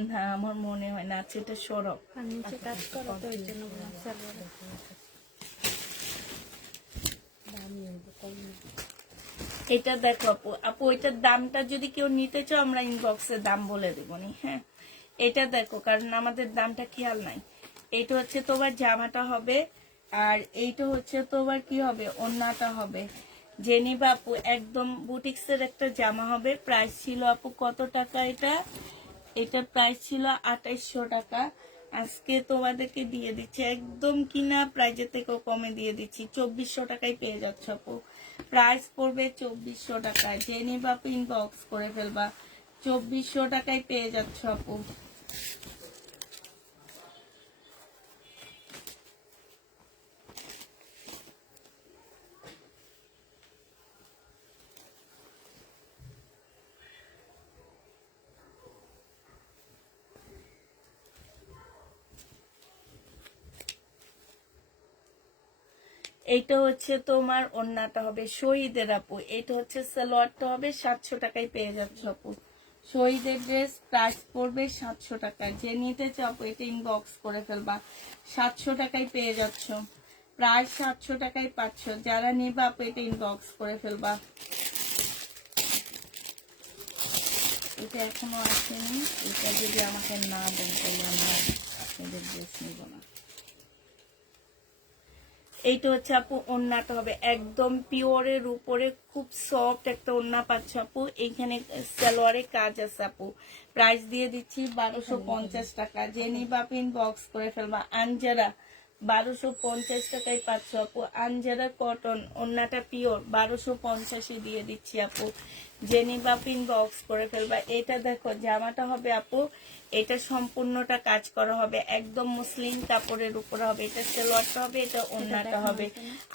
না আমার মনে হয় না, আচ্ছা এটা সরব। আর নিচে কাজ করা তো এই জন্য বললাম সালোয়ারে দামি হবে কম না। এটা দেখো আপু, আপু এটার দামটা যদি কেউ নিতে চাও আমরা ইনবক্সে দাম বলে দেবো নি, হ্যাঁ। এটা দেখো, কারণ আমাদের দামটা খেয়াল নাই। এইটা হচ্ছে তোমার জামাটা হবে, আর এইটা হচ্ছে তোমার কি হবে, ওড়নাটা হবে। জেনিবা আপু একদম বুটিক্সের একটা জামা হবে। প্রাইস ছিল আপু কত টাকা এটা, এটার প্রাইস ছিল 2800 টাকা। আজকে তোমাদেরকে দিয়ে দিচ্ছি একদম কিনা প্রাইজের থেকেও কমে দিয়ে দিচ্ছি, 2400 টাকায় পেয়ে যাচ্ছ আপু। প্রাইস পড়বে 2400 টাকা। যে নিবা ইনবক্স করে ফেলবা। 2400 টাকায় পেয়ে যাচ্ছ আপু। এইটা হচ্ছে তোমার ওড়নাটা হবে শহীদের আপু। এইটা হচ্ছে সালোয়ারটা হবে, 700 টাকায় পেয়ে যাচ্ছ আপু। শহীদের ড্রেস প্রাইস পড়বে 700 টাকা। যে নিতে চাও এটা ইনবক্স করে ফেলবা। 700 টাকায় পেয়ে যাচ্ছ, প্রায় 700 টাকায় পাচ্ছ। যারা নেবা আপু এটা ইনবক্স করে ফেলবা। এটা এখনো আসেনি, এটা যদি আমাকে না দেন তাহলে আমি আর আপনাদের ড্রেস নিব না। এইটা হচ্ছে আপু ওড়নাটা হবে একদম পিওরের উপরে, খুব সফট একটা ওড়না পাচ্ছে আপু। এইখানে সালোয়ারে কাজ আছে আপু। প্রাইস দিয়ে দিচ্ছি 1250 টাকা। যে নিবা পিন বক্স করে ফেলবা। আনজারা 1250 টাকায় পাচ্ছ আপু। আনজারা কটন, ওড়নাটা পিওর, 1250 দিয়ে দিচ্ছি আপু। যে নিবা পিন বক্স করে ফেলবা। এটা দেখো জামাটা হবে আপু, এটা সম্পূর্ণটা কাজ করা হবে, একদম মুসলিম কাপড়ের উপরে হবে। এটা সালোয়ারটা হবে, এটা ওড়নাটা হবে।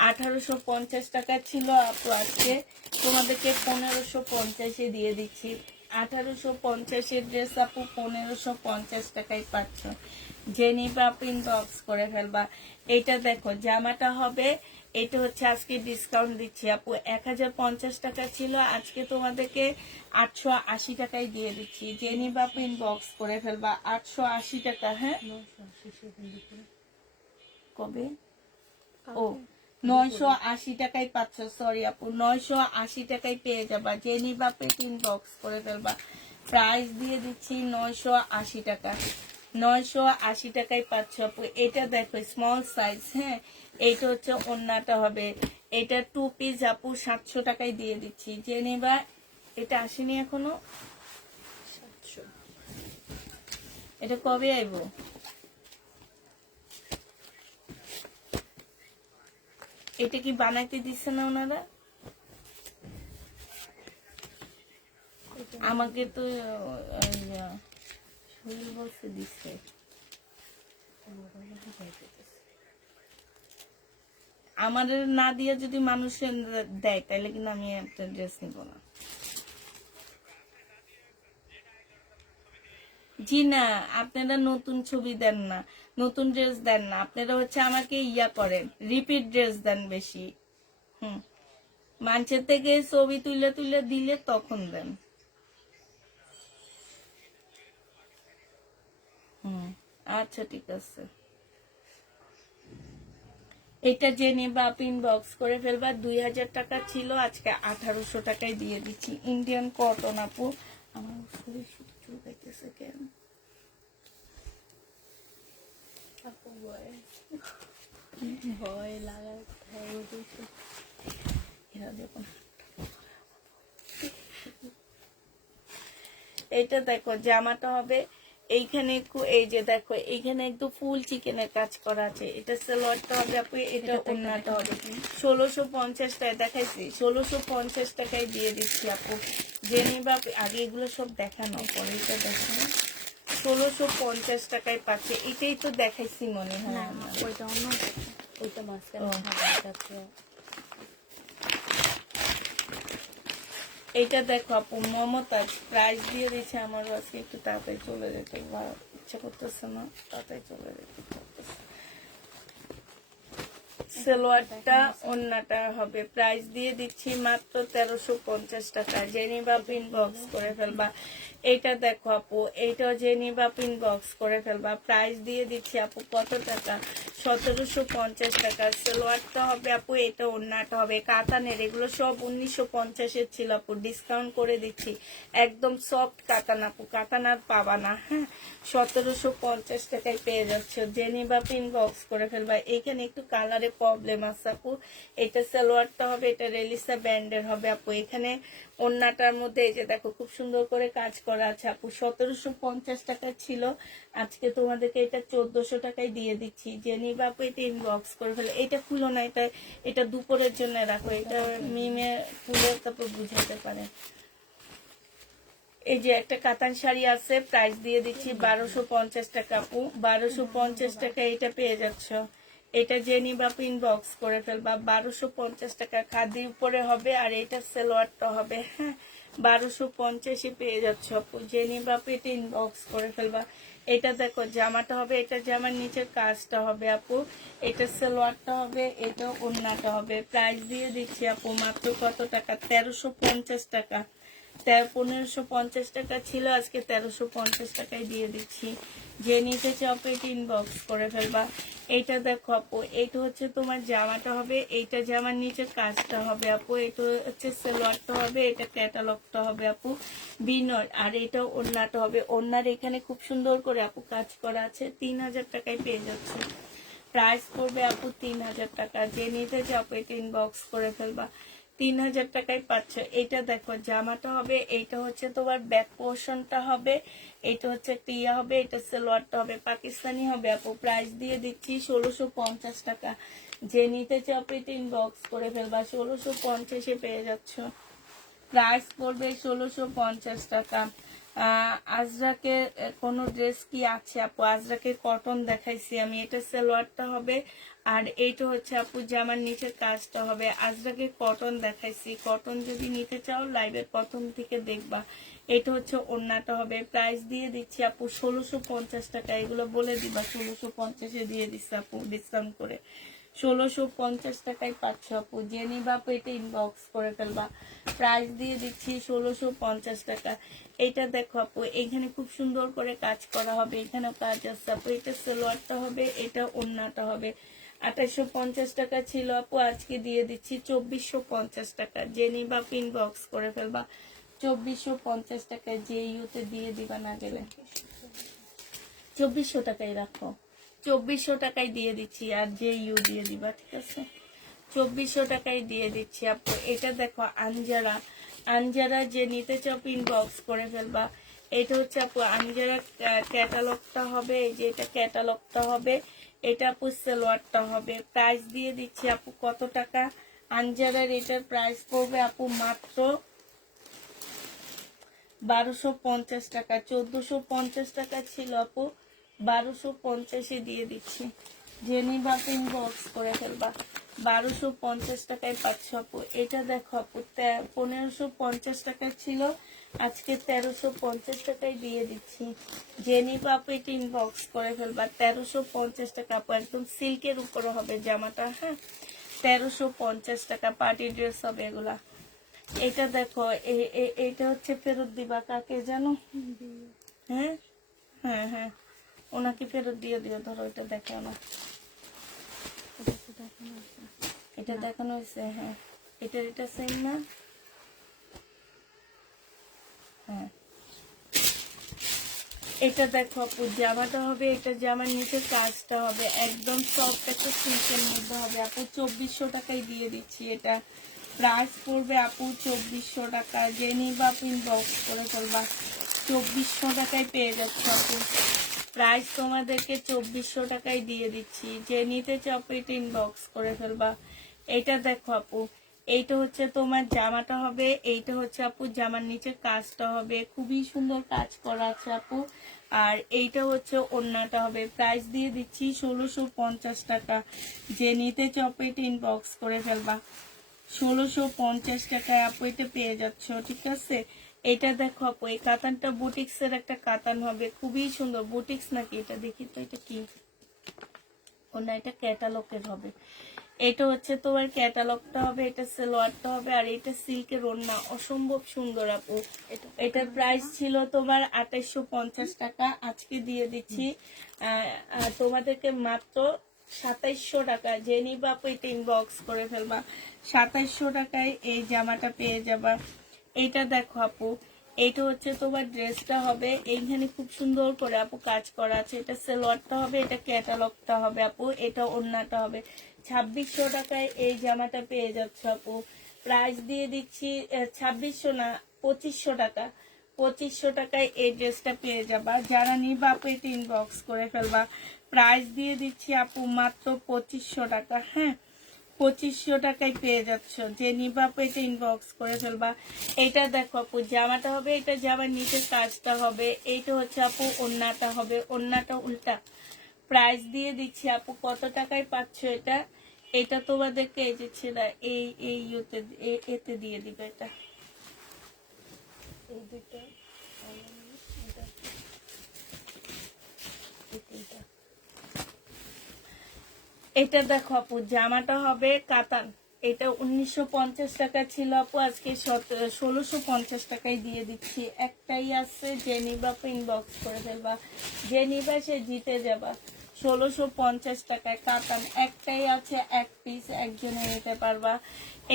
1850 টাকা ছিল আপু, আজকে তোমাদেরকে 1550 দিয়ে দিচ্ছি। 1850 ড্রেস আপু 1550 টাকায় পাচ্ছ। যে নিবা পিন বক্স করে ফেলবা। এটা দেখো জামাটা হবে, এটা হচ্ছে আজকে ডিসকাউন্ট দিচ্ছি আপু। 1050 টাকা ছিল, আজকে তোমাদেরকে 880 টাকায় দিয়ে দিচ্ছি। যে নিবা পিন বক্স করে ফেলবা। 880 টাকা। হ্যাঁ, কবে? ও 980 টাকায় পাচ্ছ, সরি আপু, 980 টাকায় পেয়ে যাবা। যে নিবা পিন বক্স করে ফেলবা। প্রাইস দিয়ে দিচ্ছি 980 টাকা। 980 টাকায় পাচ্ছ আপু। এটা দেখো স্মল সাইজ। হ্যাঁ, এইটা হচ্ছে ওড়নাটা হবে, এটা 2 পিস আপু 700 টাকায় দিয়ে দিচ্ছি। যে নিবা, এটা আসেনি এখনো, এটা কবে আইবো? এটা কি বানাইতে দিচ্ছে না ওনারা? আমাকে তো শরীর বলছে দিচ্ছে। আমাদের না দিয়ে যদি মানুষের দেয় তাহলে কিন্তু আমি একটা ড্রেস নিব না। জি না, আপনারা নতুন ছবি দেন না, নতুন ড্রেস দেন না, আপনারা হচ্ছে আমাকে ইয়া করেন, রিপিট ড্রেস দেন বেশি। হুম, মানুষের থেকে ছবি তুলে তুলে দিলে তখন দেন। হুম, আচ্ছা ঠিক আছে। এটা যে নেবা পিন বক্স করে ফেলবা। 2000 টাকা ছিল, আজকে 1800 টাকায় দিয়ে দিচ্ছি। ইন্ডিয়ান কটন আপু। আমার শরীর শুধু চুল পাইতেছে কেন? ভয় লাগার কোথায় উঠেছে। এরা দেখুন, এইটা দেখো জামাটা হবে, এইখানে এই যে দেখো এইখানে একটু ফুল চিকেনের কাজ করা আছে। এটা সালোয়ারটা হবে আপু, এটা ওড়নাটা হবে। 1650 টাকায় দেখাইছি, 1650 টাকায় দিয়ে দিচ্ছি আপু। যে নিবা আগে এগুলো সব দেখানো, পরে এটা দেখানো। 1650 টাকায় পাচ্ছে। এটাই তো দেখাইছি মনে হয় আমার। ওইটা অন্য, ওইটা মাঝখানে থাকবে। এইটা দেখো আপু মমতাজ, প্রাইস দিয়ে দিচ্ছে। আমার আজকে একটু তাড়াতাড়ি চলে যেতে ইচ্ছা করতেছে না, তাড়াতাড়ি চলে যেতে করতেছে। সালোয়ারটা ওন্নাটা হবে, প্রাইস দিয়ে দিচ্ছি মাত্র 1350 টাকা। জেনিবা পিন বক্স করে ফেলবা। এইটা দেখো আপু, এইটাও জেনিবা পিন বক্স করে ফেলবা। প্রাইস দিয়ে দিচ্ছি আপু কত টাকা? 1750 টাকা। সালোয়ারটা হবে আপু, এটা ওন্নাটা হবে কাতানের। এগুলো সব 1950-এর ছিল আপু, ডিসকাউন্ট করে দিচ্ছি। একদম সফট কাতান আপু, কাতান আর পাবা না। হ্যাঁ, 1750 টাকায় পেয়ে যাচ্ছে। জেনিবা পিন বক্স করে ফেলবা। এইখানে একটু কালারে প্রবলেম আছে আপু। এটা সালোয়ারটা হবে, এটা রেলিসা ব্যান্ডের হবে আপু। এখানে ওন্নাটার মধ্যে এই যে দেখো খুব সুন্দর করে কাজ করা আছে আপু। 1750 টাকা ছিল, আজকে তোমাদেরকে এটা 1400 টাকায় দিয়ে দিচ্ছি। জেনিবা আপু এটা ইনবক্স করে ফেলে। এটা খুলো না, এটা দুপুরের জন্য রাখো, এটা মিমে খুলে তারপর বুঝাতে পারে। এই যে একটা কাতান শাড়ি আছে, প্রাইস দিয়ে দিচ্ছি 1250 টাকা আপু। 1250 টাকা এটা পেয়ে যাচ্ছ। এটা জেনিবা পিন বক্স করে ফেলবা। 1250 টাকা খাদির উপরে হবে, আর এটা সালোয়ারটা হবে। হ্যাঁ, 1250 পেয়ে যাচ্ছ আপু। জেনিবা পিন বক্স করে ফেলবা। এটা দেখো জামাটা হবে, এটা জামার নিচের কাজটা হবে আপু। এটা সালোয়ারটা হবে, এটা ওড়নাটা হবে। প্রাইস দিয়ে দিচ্ছি আপু মাত্র কত টাকা? 1350 টাকা। 1550 টাকা ছিল, আজকে 1350 টাকায় দিয়ে দিচ্ছি। যে নিতে চাও পেট ইনবক্স করে ফেলবা। এইটা দেখো আপু, এইটা হচ্ছে তোমার জামাটা হবে, এইটা জামার নিচে কাজটা হবে আপু, এটা হচ্ছে সালোয়ারটা হবে, এটা ক্যাটালগটা হবে আপু বিনর, আর এটা ওড়নাটা হবে। ওড়নার এখানে খুব সুন্দর করে আপু কাজ করা আছে। 3000 টাকায় পেয়ে যাচ্ছে। প্রাইস পড়বে আপু 3000 টাকা। যে নিতে চাও আপু এটা ইনবক্স করে ফেলবা। 3000 টাকায় পাচ্ছ। এটা দেখো জামাটা হবে, এইটা হচ্ছে তোমার ব্যাক পোর্শনটা হবে, এটা হচ্ছে একটা ইয়া হবে, এটা সালোয়ারটা হবে পাকিস্তানি হবে আপু। প্রাইস দিয়ে দিচ্ছি 1650 টাকা। যে নিতে চাও আপু এটা ইনবক্স করে ফেলবা। 1650-এ পেয়ে যাচ্ছ। প্রাইস পড়বে 1650 টাকা। আজরাকের কোনো ড্রেস কি আছে আপু? আজরাকের কটন দেখাইছি আমি, এটা সালোয়ারটা হবে, আর এইটা হচ্ছে আপু জামার নিচের কাজটা হবে। আজরাকের কটন দেখাইছি, কটন যদি নিতে চাও লাইভের প্রথম থেকে দেখবা। এটা হচ্ছে ওড়নাটা হবে। প্রাইস দিয়ে দিচ্ছি আপু 1650 টাকা। এগুলো বলে দিবা 1650-এ দিয়ে দিচ্ছে আপু ডিসকাউন্ট করে। 1650 টাকায় পাচ্ছ আপু। যে নিবা আপু এটা ইনবক্স করে ফেলবা। প্রাইস দিয়ে দিচ্ছি 1650 টাকা। এটা দেখো আপু, এখানে খুব সুন্দর করে কাজ করা হবে, এখানেও কাজ আছে আপু। এটা সালোয়ারটা হবে, এটা ওড়নাটা হবে। 2850 টাকা ছিল আপু, আজকে দিয়ে দিচ্ছি 2450 টাকা। যে নিবা আপু ইনবক্স করে ফেলবা। 2450 টাকায় যে ইউতে দিয়ে দিবা না গেলে। 2400 টাকায় রাখো, 2400 টাকায় দিয়ে দিচ্ছি, আর যে ইউ দিয়ে দিবা, ঠিক আছে? 2400 টাকায় দিয়ে দিচ্ছি আপু। এটা দেখো আনজারা, আনজারা যে নিতে চাও ইনবক্স করে ফেলবা। এটা হচ্ছে আপু আনজারা ক্যাটালগটা হবে, এই যে এটা ক্যাটালগটা হবে, এটা আপু সালোয়ারটা হবে। প্রাইস দিয়ে দিচ্ছি আপু কত টাকা? আনজারার এটার প্রাইস পড়বে আপু মাত্র 1250 টাকা। 1450 টাকা ছিল আপু, 1250-এ দিয়ে দিচ্ছি। যে নিবা ইনবক্স করে ফেলবা। 1250 টাকায় পাচ্ছ আপু। এটা দেখো আপু 1550 টাকা ছিল, আজকে 1350 টাকায় দিয়ে দিচ্ছি। যে নিবা আপু এটা ইনবক্স করে ফেলবা। 1350 টাকা আপু, একদম সিল্কের উপরে হবে জামাটা, হ্যাঁ। 1350 টাকা পার্টি ড্রেস হবে এগুলা। এটা দেখো এটা হচ্ছে ফেরত দিবা কাকে জানো? হ্যাঁ হ্যাঁ হ্যাঁ, ওনাকে ফেরত দিয়ে দিও। ধরো এটা দেখো না, এটা দেখানো হয়েছে, হ্যাঁ। এটা সেম না? হ্যাঁ, এটা দেখো আপু জামাটা হবে, এটা জামার নিচে কাজটা হবে, একদম সফট একটা সিল্কের মধ্যে হবে আপু। 2400 টাকায় দিয়ে দিচ্ছি এটা। প্রাইস পড়বে আপু 2400 টাকা। যে নিবা আপু ইনবক্স করে ফেলবা। 2400 টাকায় পেয়ে যাচ্ছে আপু। প্রাইস তোমাদেরকে 2400 টাকায় দিয়ে দিচ্ছি। যে নিতে চাও আপু এটা ইনবক্স করে ফেলবা। এটা দেখো আপু, এইটা হচ্ছে তোমার জামাটা হবে, এইটা হচ্ছে আপু জামার নিচে কাজটা হবে, খুবই সুন্দর কাজ করা আছে আপু। আর এইটা হচ্ছে ওড়নাটা হবে। প্রাইস দিয়ে দিচ্ছি 1650 টাকা। যে নিতে চাও আপু এটা ইনবক্স করে ফেলবা। 1650 টাকায় আপু এটা পেয়ে যাচ্ছ, ঠিক আছে? এটা দেখো আপু, এই কাতানটা বুটিক্স এর একটা কাতান হবে, খুবই সুন্দর। বুটিক্স নাকি এটা, দেখি তো এটা কি। ও না, এটা ক্যাটালগের হবে। এটা হচ্ছে তোমার ক্যাটালগটা হবে, এটা সালোয়ারটা হবে, আর এটা সিল্কের ওড়না, অসম্ভব সুন্দর আপু। এটার প্রাইস ছিল তোমার 2850 টাকা, আজকে দিয়ে দিচ্ছি তোমাদেরকে মাত্র 2700 টাকা। যে নিবা আপু এটা ইনবক্স করে ফেলবা। 2700 টাকায় এই জামাটা পেয়ে যাবা। এইটা দেখো আপু, এইটা হচ্ছে তোমার ড্রেসটা হবে, এইখানে খুব সুন্দর করে আপু কাজ করা আছে। এটা সালোয়ারটা হবে, এটা ক্যাটালগটা হবে আপু, এটা ওড়নাটা হবে। 2600 টাকায় এই জামাটা পেয়ে যাচ্ছে আপু। প্রাইস দিয়ে দিচ্ছি 2600 না, 2500 টাকা। 2500 টাকায় এই ড্রেসটা পেয়ে যাবা। যারা নিবা আপু এটা ইনবক্স করে ফেলবা। প্রাইস দিয়ে দিচ্ছি আপু মাত্র 2500 টাকা, হ্যাঁ। 2500 টাকায় পেয়ে যাচ্ছ। যে নিবা আপু এটা ইনবক্স করে ফেলবা। এটা দেখো আপু জামাটা হবে, এটা জামার নিচের কাজটা হবে, এইটা হচ্ছে আপু ওড়নাটা হবে, ওড়নাটা উল্টা। প্রাইস দিয়ে দিচ্ছি আপু কত টাকায় পাচ্ছ এটা? এটা তোমাদেরকে এই যে ছিল এই ইউতে এতে দিয়ে দিবে এটা। এই দুইটা এটা দেখো আপু জামাটা হবে কাতান, এটা 1950 টাকা ছিল আপু, আজকে 1650 টাকায় দিয়ে দিচ্ছি। একটাই আছে, যে নিবা ইনবক্স করে ফেলবা। যে নিবা সে জিতে যাবা। 1650 টাকায় কাতান একটাই আছে, এক পিস, একজনে নিতে পারবা।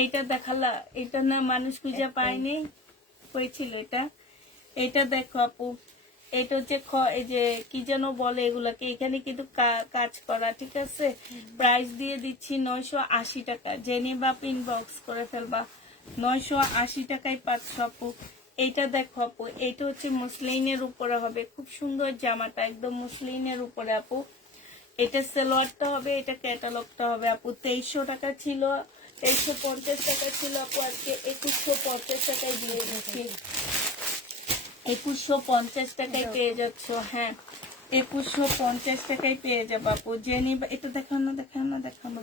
এইটা দেখালা, এটা না মানুষ খুঁজে পায়নি, হয়েছিল এটা। এটা দেখো আপু, এটা হচ্ছে এই যে কি যেন বলে এগুলাকে, এখানে কিন্তু কাজ করা, ঠিক আছে। প্রাইস দিয়ে দিচ্ছি 980 টাকা। জেনিবা পিন বক্স করে ফেলবা, 980 টাকায় পাচ্ছ আপু। এইটা দেখো আপু, এটা হচ্ছে মুসলিনের উপরে হবে, খুব সুন্দর জামাটা, একদম মুসলিনের উপরে আপু। এটা সালোয়ারটা হবে, এটা ক্যাটালগটা হবে আপু। 2300 টাকা ছিল, 2350 টাকা ছিল আপু, আজকে 2150 টাকায় দিয়ে দিচ্ছি। 2150 টাকায় পেয়ে যাচ্ছ, হ্যাঁ 2150 টাকায় পেয়ে যাবো আপু। জেনি এটা দেখানো দেখানো দেখানো,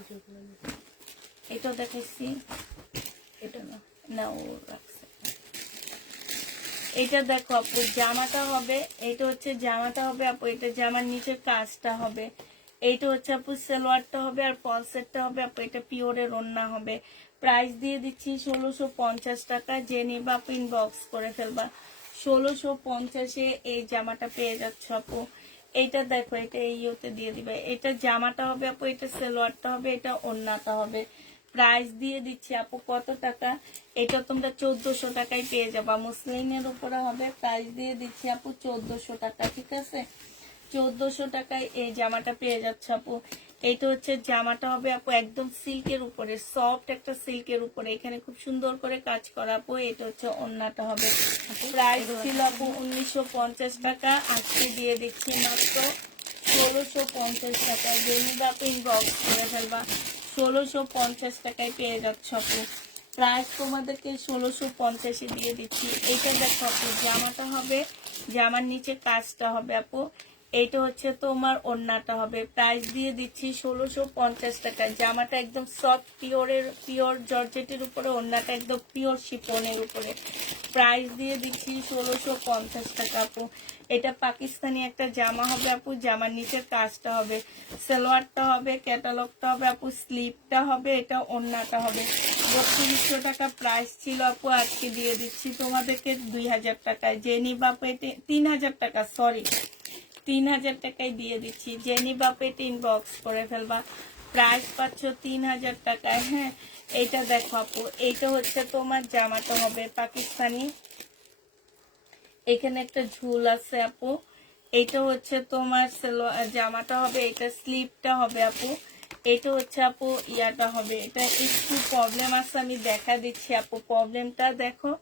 এটা দেখাইছি, এটা না না ও রাখছে। এটা দেখো আপু, জামাটা হবে, এটা হচ্ছে জামাটা হবে আপু, এটা জামার নিচে কাজটা হবে। এইটা হচ্ছে আপু সালোয়ারটা হবে, আর পলসেটটা হবে আপু, এটা পিওরের ওড়না হবে। প্রাইস দিয়ে দিচ্ছি 1650 টাকা। জেনি বা পিন বক্স করে ফেলবা, 1650-এ এই জামাটা পেয়ে যাচ্ছ আপু। এইটা দেখো, এটা এই ইয়েতে দিয়ে দিবে, এটা জামাটা হবে আপু, এটা সালোয়ারটা হবে, এটা ওড়নাটা হবে। প্রাইস দিয়ে দিচ্ছি আপু কত টাকা, এটা তোমরা 1400 টাকায় পেয়ে যাবা, মুসলিনের উপরে হবে। প্রাইস দিয়ে দিচ্ছি আপু 1400 টাকা, ঠিক আছে। 1400 টাকায় এই জামাটা পেয়ে যাচ্ছে আপু। এইটা হচ্ছে জামাটা হবে আপু, একদম সিল্কের উপরে, সফট একটা সিল্কের উপরে, এখানে খুব সুন্দর করে কাজ করা আপু। এটা হচ্ছে ওড়নাটা হবে। প্রাইস ছিল আপু 1950 টাকা, আজকে দিয়ে দিচ্ছি মাত্র 1650 টাকা। জেনিবা পিন বক্স করে ফেলবা, 1650 টাকায় পেয়ে যাচ্ছ আপু। প্রাইস তোমাদেরকে 1650-এ দিয়ে দিচ্ছি। এইটা দেখো আপু, জামাটা হবে, জামার নিচে কাজটা হবে আপু। এইটা হচ্ছে তোমার ওড়নাটা হবে। প্রাইস দিয়ে দিচ্ছি 1650 টাকা। জামাটা একদম সফট পিওর জর্জেটের উপরে, ওড়নাটা একদম পিওর শিফনের উপরে। প্রাইস দিয়ে দিচ্ছি 1650 টাকা আপু। এটা পাকিস্তানি একটা জামা হবে আপু, জামার নিচের কাজটা হবে, সালোয়ারটা হবে, ক্যাটালগটা হবে আপু, স্লিপটা হবে, এটা ওড়নাটা হবে। 3200 টাকা প্রাইস ছিল আপু, আজকে দিয়ে দিচ্ছি তোমাদেরকে 2000 টাকায়। জেনি বাপে 3000 টাকা, সরি 3000 টাকায় দিয়ে দিচ্ছি। জেনি বাপে ইনবক্স করে ফেলবা, প্রাইস পাচ্ছ 3000 টাকায়। হ্যাঁ এইটা দেখো আপু, এইটা হচ্ছে তোমার জামাটা হবে পাকিস্তানি, এখানে একটা ঝুল আছে আপু। এইটা হচ্ছে তোমার জামাটা হবে, এটা স্লিপটা হবে আপু। এটা হচ্ছে আপু ইয়াটা হবে, এটা একটু প্রবলেম আছে, আমি দেখা দিচ্ছি আপু প্রবলেমটা দেখো।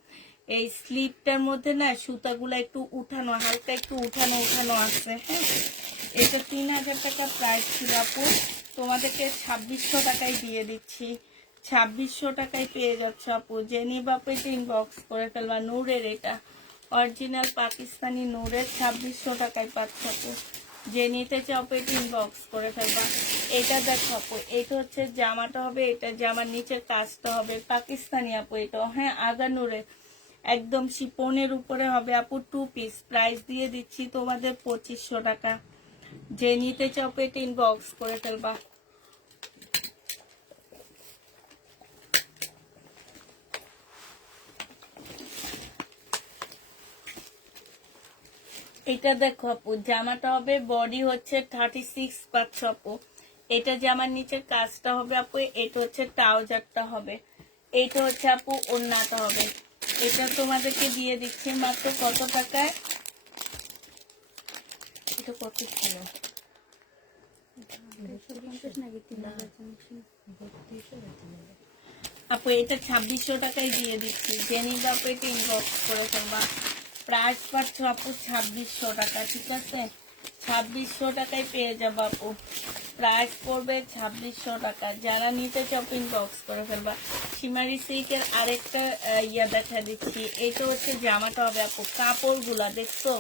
এই স্লিপটার মধ্যে না সুতাগুলো একটু উঠানো, হালকা একটু উঠানো উঠানো আছে। হ্যাঁ এটা 3000 টাকা প্রাইস ছিল আপু, তোমাদেরকে 2600 টাকায় দিয়ে দিচ্ছি। 2600 টাকায় পেয়ে যাচ্ছে আপু। জেনি বাপে ইনবক্স করে ফেলবা, নূরের এটা অরিজিনাল পাকিস্তানি নূরের, 2600 টাকায় পাচ্ছ আপু। যে নিতে চাও পেট ইনবক্স করে ফেলবা। এটা দেখো আপু, এটা হচ্ছে জামাটা হবে, এটা জামার নিচের কাজটা হবে পাকিস্তানি আপু। এটা হ্যাঁ আগা নূরের, একদম শিপনের উপরে হবে আপু, 2 পিস। প্রাইস দিয়ে দিচ্ছি তোমাদের 2500 টাকা। যে নিতে চাও পেট ইনবক্স করে ফেলবা। এটা দেখো আপু, জামাটা হবে, বডি হচ্ছে 36 পাচ্ছ আপু। এটা জামার নিচের কাজটা হবে আপু, এটা হচ্ছে ট্রাউজারটা হবে, এটা হচ্ছে আপু ওড়নাটা হবে। এটা তোমাদেরকে দিয়ে দিচ্ছি মাত্র কত টাকায়, এটা কত ছিল আপু, এটা 2600 টাকায় দিয়ে দিচ্ছি। জেনিবা আপু এটা ইনবক্স করে ফেলবা। প্রাইস পাচ্ছ আপু 2600 টাকা, ঠিক আছে। 2600 টাকায় পেয়ে যাবো আপু, প্রাইস পড়বে 2600 টাকা। যারা নিতে চাও ইনবক্স করে ফেলবা। সীমারি সিল্কের আরেকটা ইয়া দেখা দিচ্ছি। এটা হচ্ছে জামাটা হবে আপু, কাপড়গুলা দেখছো,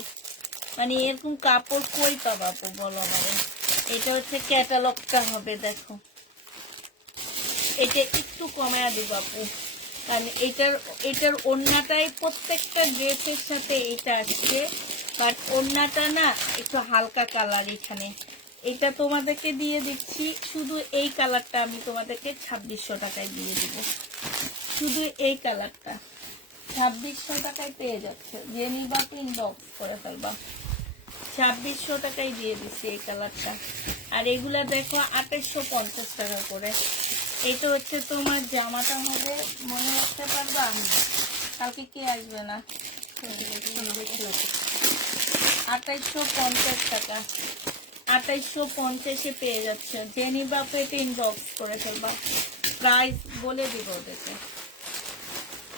মানে এরকম কাপড় কই পাবা আপু বলো আমারে। এটা হচ্ছে ক্যাটালগটা হবে, দেখো এটা একটু কমায়া দিব আপু, কারণ এটার ওড়নাটাই প্রত্যেকটা ড্রেসের সাথে এটা আসছে, বাট ওড়নাটা না একটু হালকা কালার। এখানে এটা তোমাদেরকে দিয়ে দিচ্ছি, শুধু এই কালারটা আমি তোমাদেরকে 2600 টাকায় দিয়ে দিব, শুধু এই কালারটা 2600 টাকায় পেয়ে যাচ্ছে। যে নিবা ইনবক্স করে ফেলবা, 2600 টাকায় দিয়ে দিচ্ছি এই কালারটা। আর এগুলা দেখো 2850 টাকা করে। এটা হচ্ছে তোমার জামাটা হবে, মনে রাখতে পারবা? কালকে কে আসবে না? 2850 টাকা, 2850 পেয়ে যাচ্ছে। যে নিবা পেটে ইনবক্স করে ফেলবা, প্রাইস বলে দিব ওদেরকে।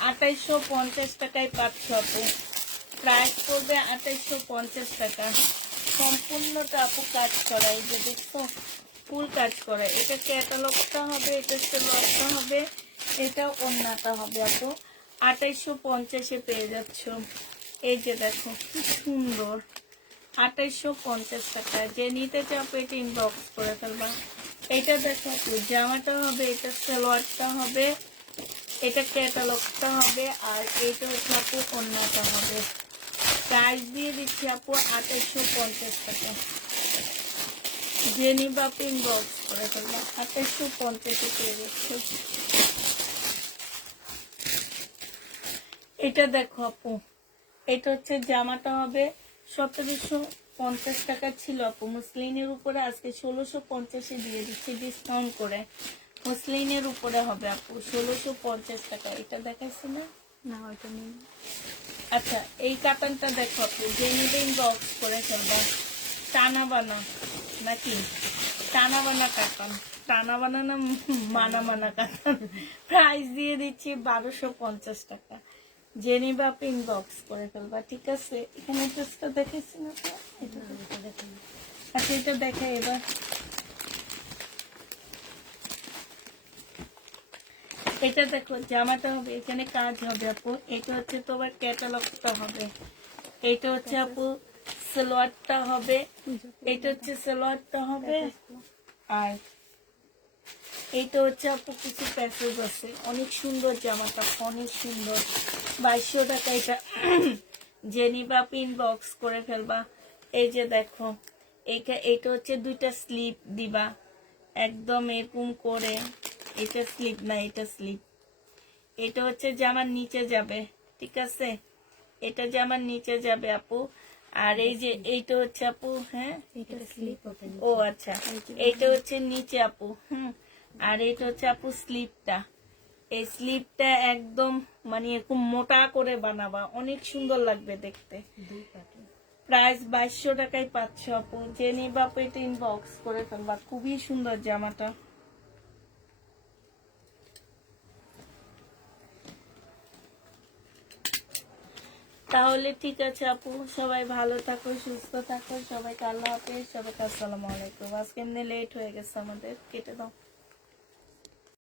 2850 টাকায় পাচ্ছ আপু, প্রাইস করবে 2850 টাকা। সম্পূর্ণটা আপু কাজ করা, এই যে দেখছো ফুল কাজ করা। এটা ক্যাটালগটা হবে, এটা সেলরটা হবে, এটা ওন্নাটা হবে আপু। 2850 পেয়ে যাচ্ছ। এই যে দেখো কি সুন্দর, 2850 টাকা। যে নিতে চাও পেটে ইনবক্স করে ফেলবা। এটা দেখো আপু জামাটা হবে, এটা সালোয়ারটা হবে, এটা ক্যাটালগটা হবে, আর এইটা হচ্ছে আপু ওন্নাটা হবে। প্রাইস দিয়ে দিচ্ছি আপু 2850 টাকা। যে নিবা ইনবক্স করে ফেলবা, 2850 পেয়ে যাচ্ছে। এটা দেখো আপু, এটা হচ্ছে জামাটা হবে 1750 টাকা ছিল আপু মুসলিনের উপরে, আজকে 1650 দিয়ে দিচ্ছি ডিসকাউন্ট করে। মুসলিনের উপরে হবে আপু 1650 টাকা। এটা দেখাচ্ছি না? না ওইটা নেই। আচ্ছা এই কাতানটা দেখো আপু, যে নিবে ইনবক্স করে ফেলবা। টানা বানা নাকি টানা বানা কাতান, টানা বানা না মানা মানা কাতান। প্রাইস দিয়ে দিচ্ছি 1250 টাকা। যে নিবে আপনি ইনবক্স করে ফেলবা, ঠিক আছে? এখানে টেস্টটা দেখেছি না তো? আচ্ছা এটা দেখাই এবার। এটা দেখো জামাটা হবে, এখানে কাজ হবে আপু। এটা হচ্ছে তোমার ক্যাটালগটা হবে, এটা হচ্ছে আপু সালোয়ারটা হবে, এটা হচ্ছে সালোয়ারটা হবে, আর এইটা হচ্ছে আপু কিছু প্যাসেজ আছে। অনেক সুন্দর জামাটা, অনেক সুন্দর। 2200 টাকা এটা। যে নিবা ইনবক্স করে ফেলবা। এই যে দেখো এইটা হচ্ছে দুইটা স্লিপ দিবা একদম এরকম করে। এটা স্লিপ না, এটা স্লিপ। এটা হচ্ছে জামার নিচে যাবে, ঠিক আছে? এটা জামার নিচে যাবে আপু। আর এই যে এইটা হচ্ছে আপু, হ্যাঁ এটা স্লিপ ওপেন। ও আচ্ছা, এইটা হচ্ছে নিচে আপু। আর এটা হচ্ছে আপু স্লিপটা। এই স্লিপটা একদম মানে এরকম মোটা করে বানাবা, অনেক সুন্দর লাগবে দেখতে। দুই পাটে। প্রাইস 2200 টাকায় পাচ্ছ আপু। যে নিবা পেটে ইনবক্স করে ফেলবা। খুবই সুন্দর জামাটা। তাহলে ঠিক আছে আপু, সবাই ভালো থাকো, সুস্থ থাকো, সবাইকে আল্লাহ হাফেজ, সবাইকে আসসালামু আলাইকুম। আজকে এমনি লেট হয়ে গেছে আমাদের, কেটে দাও।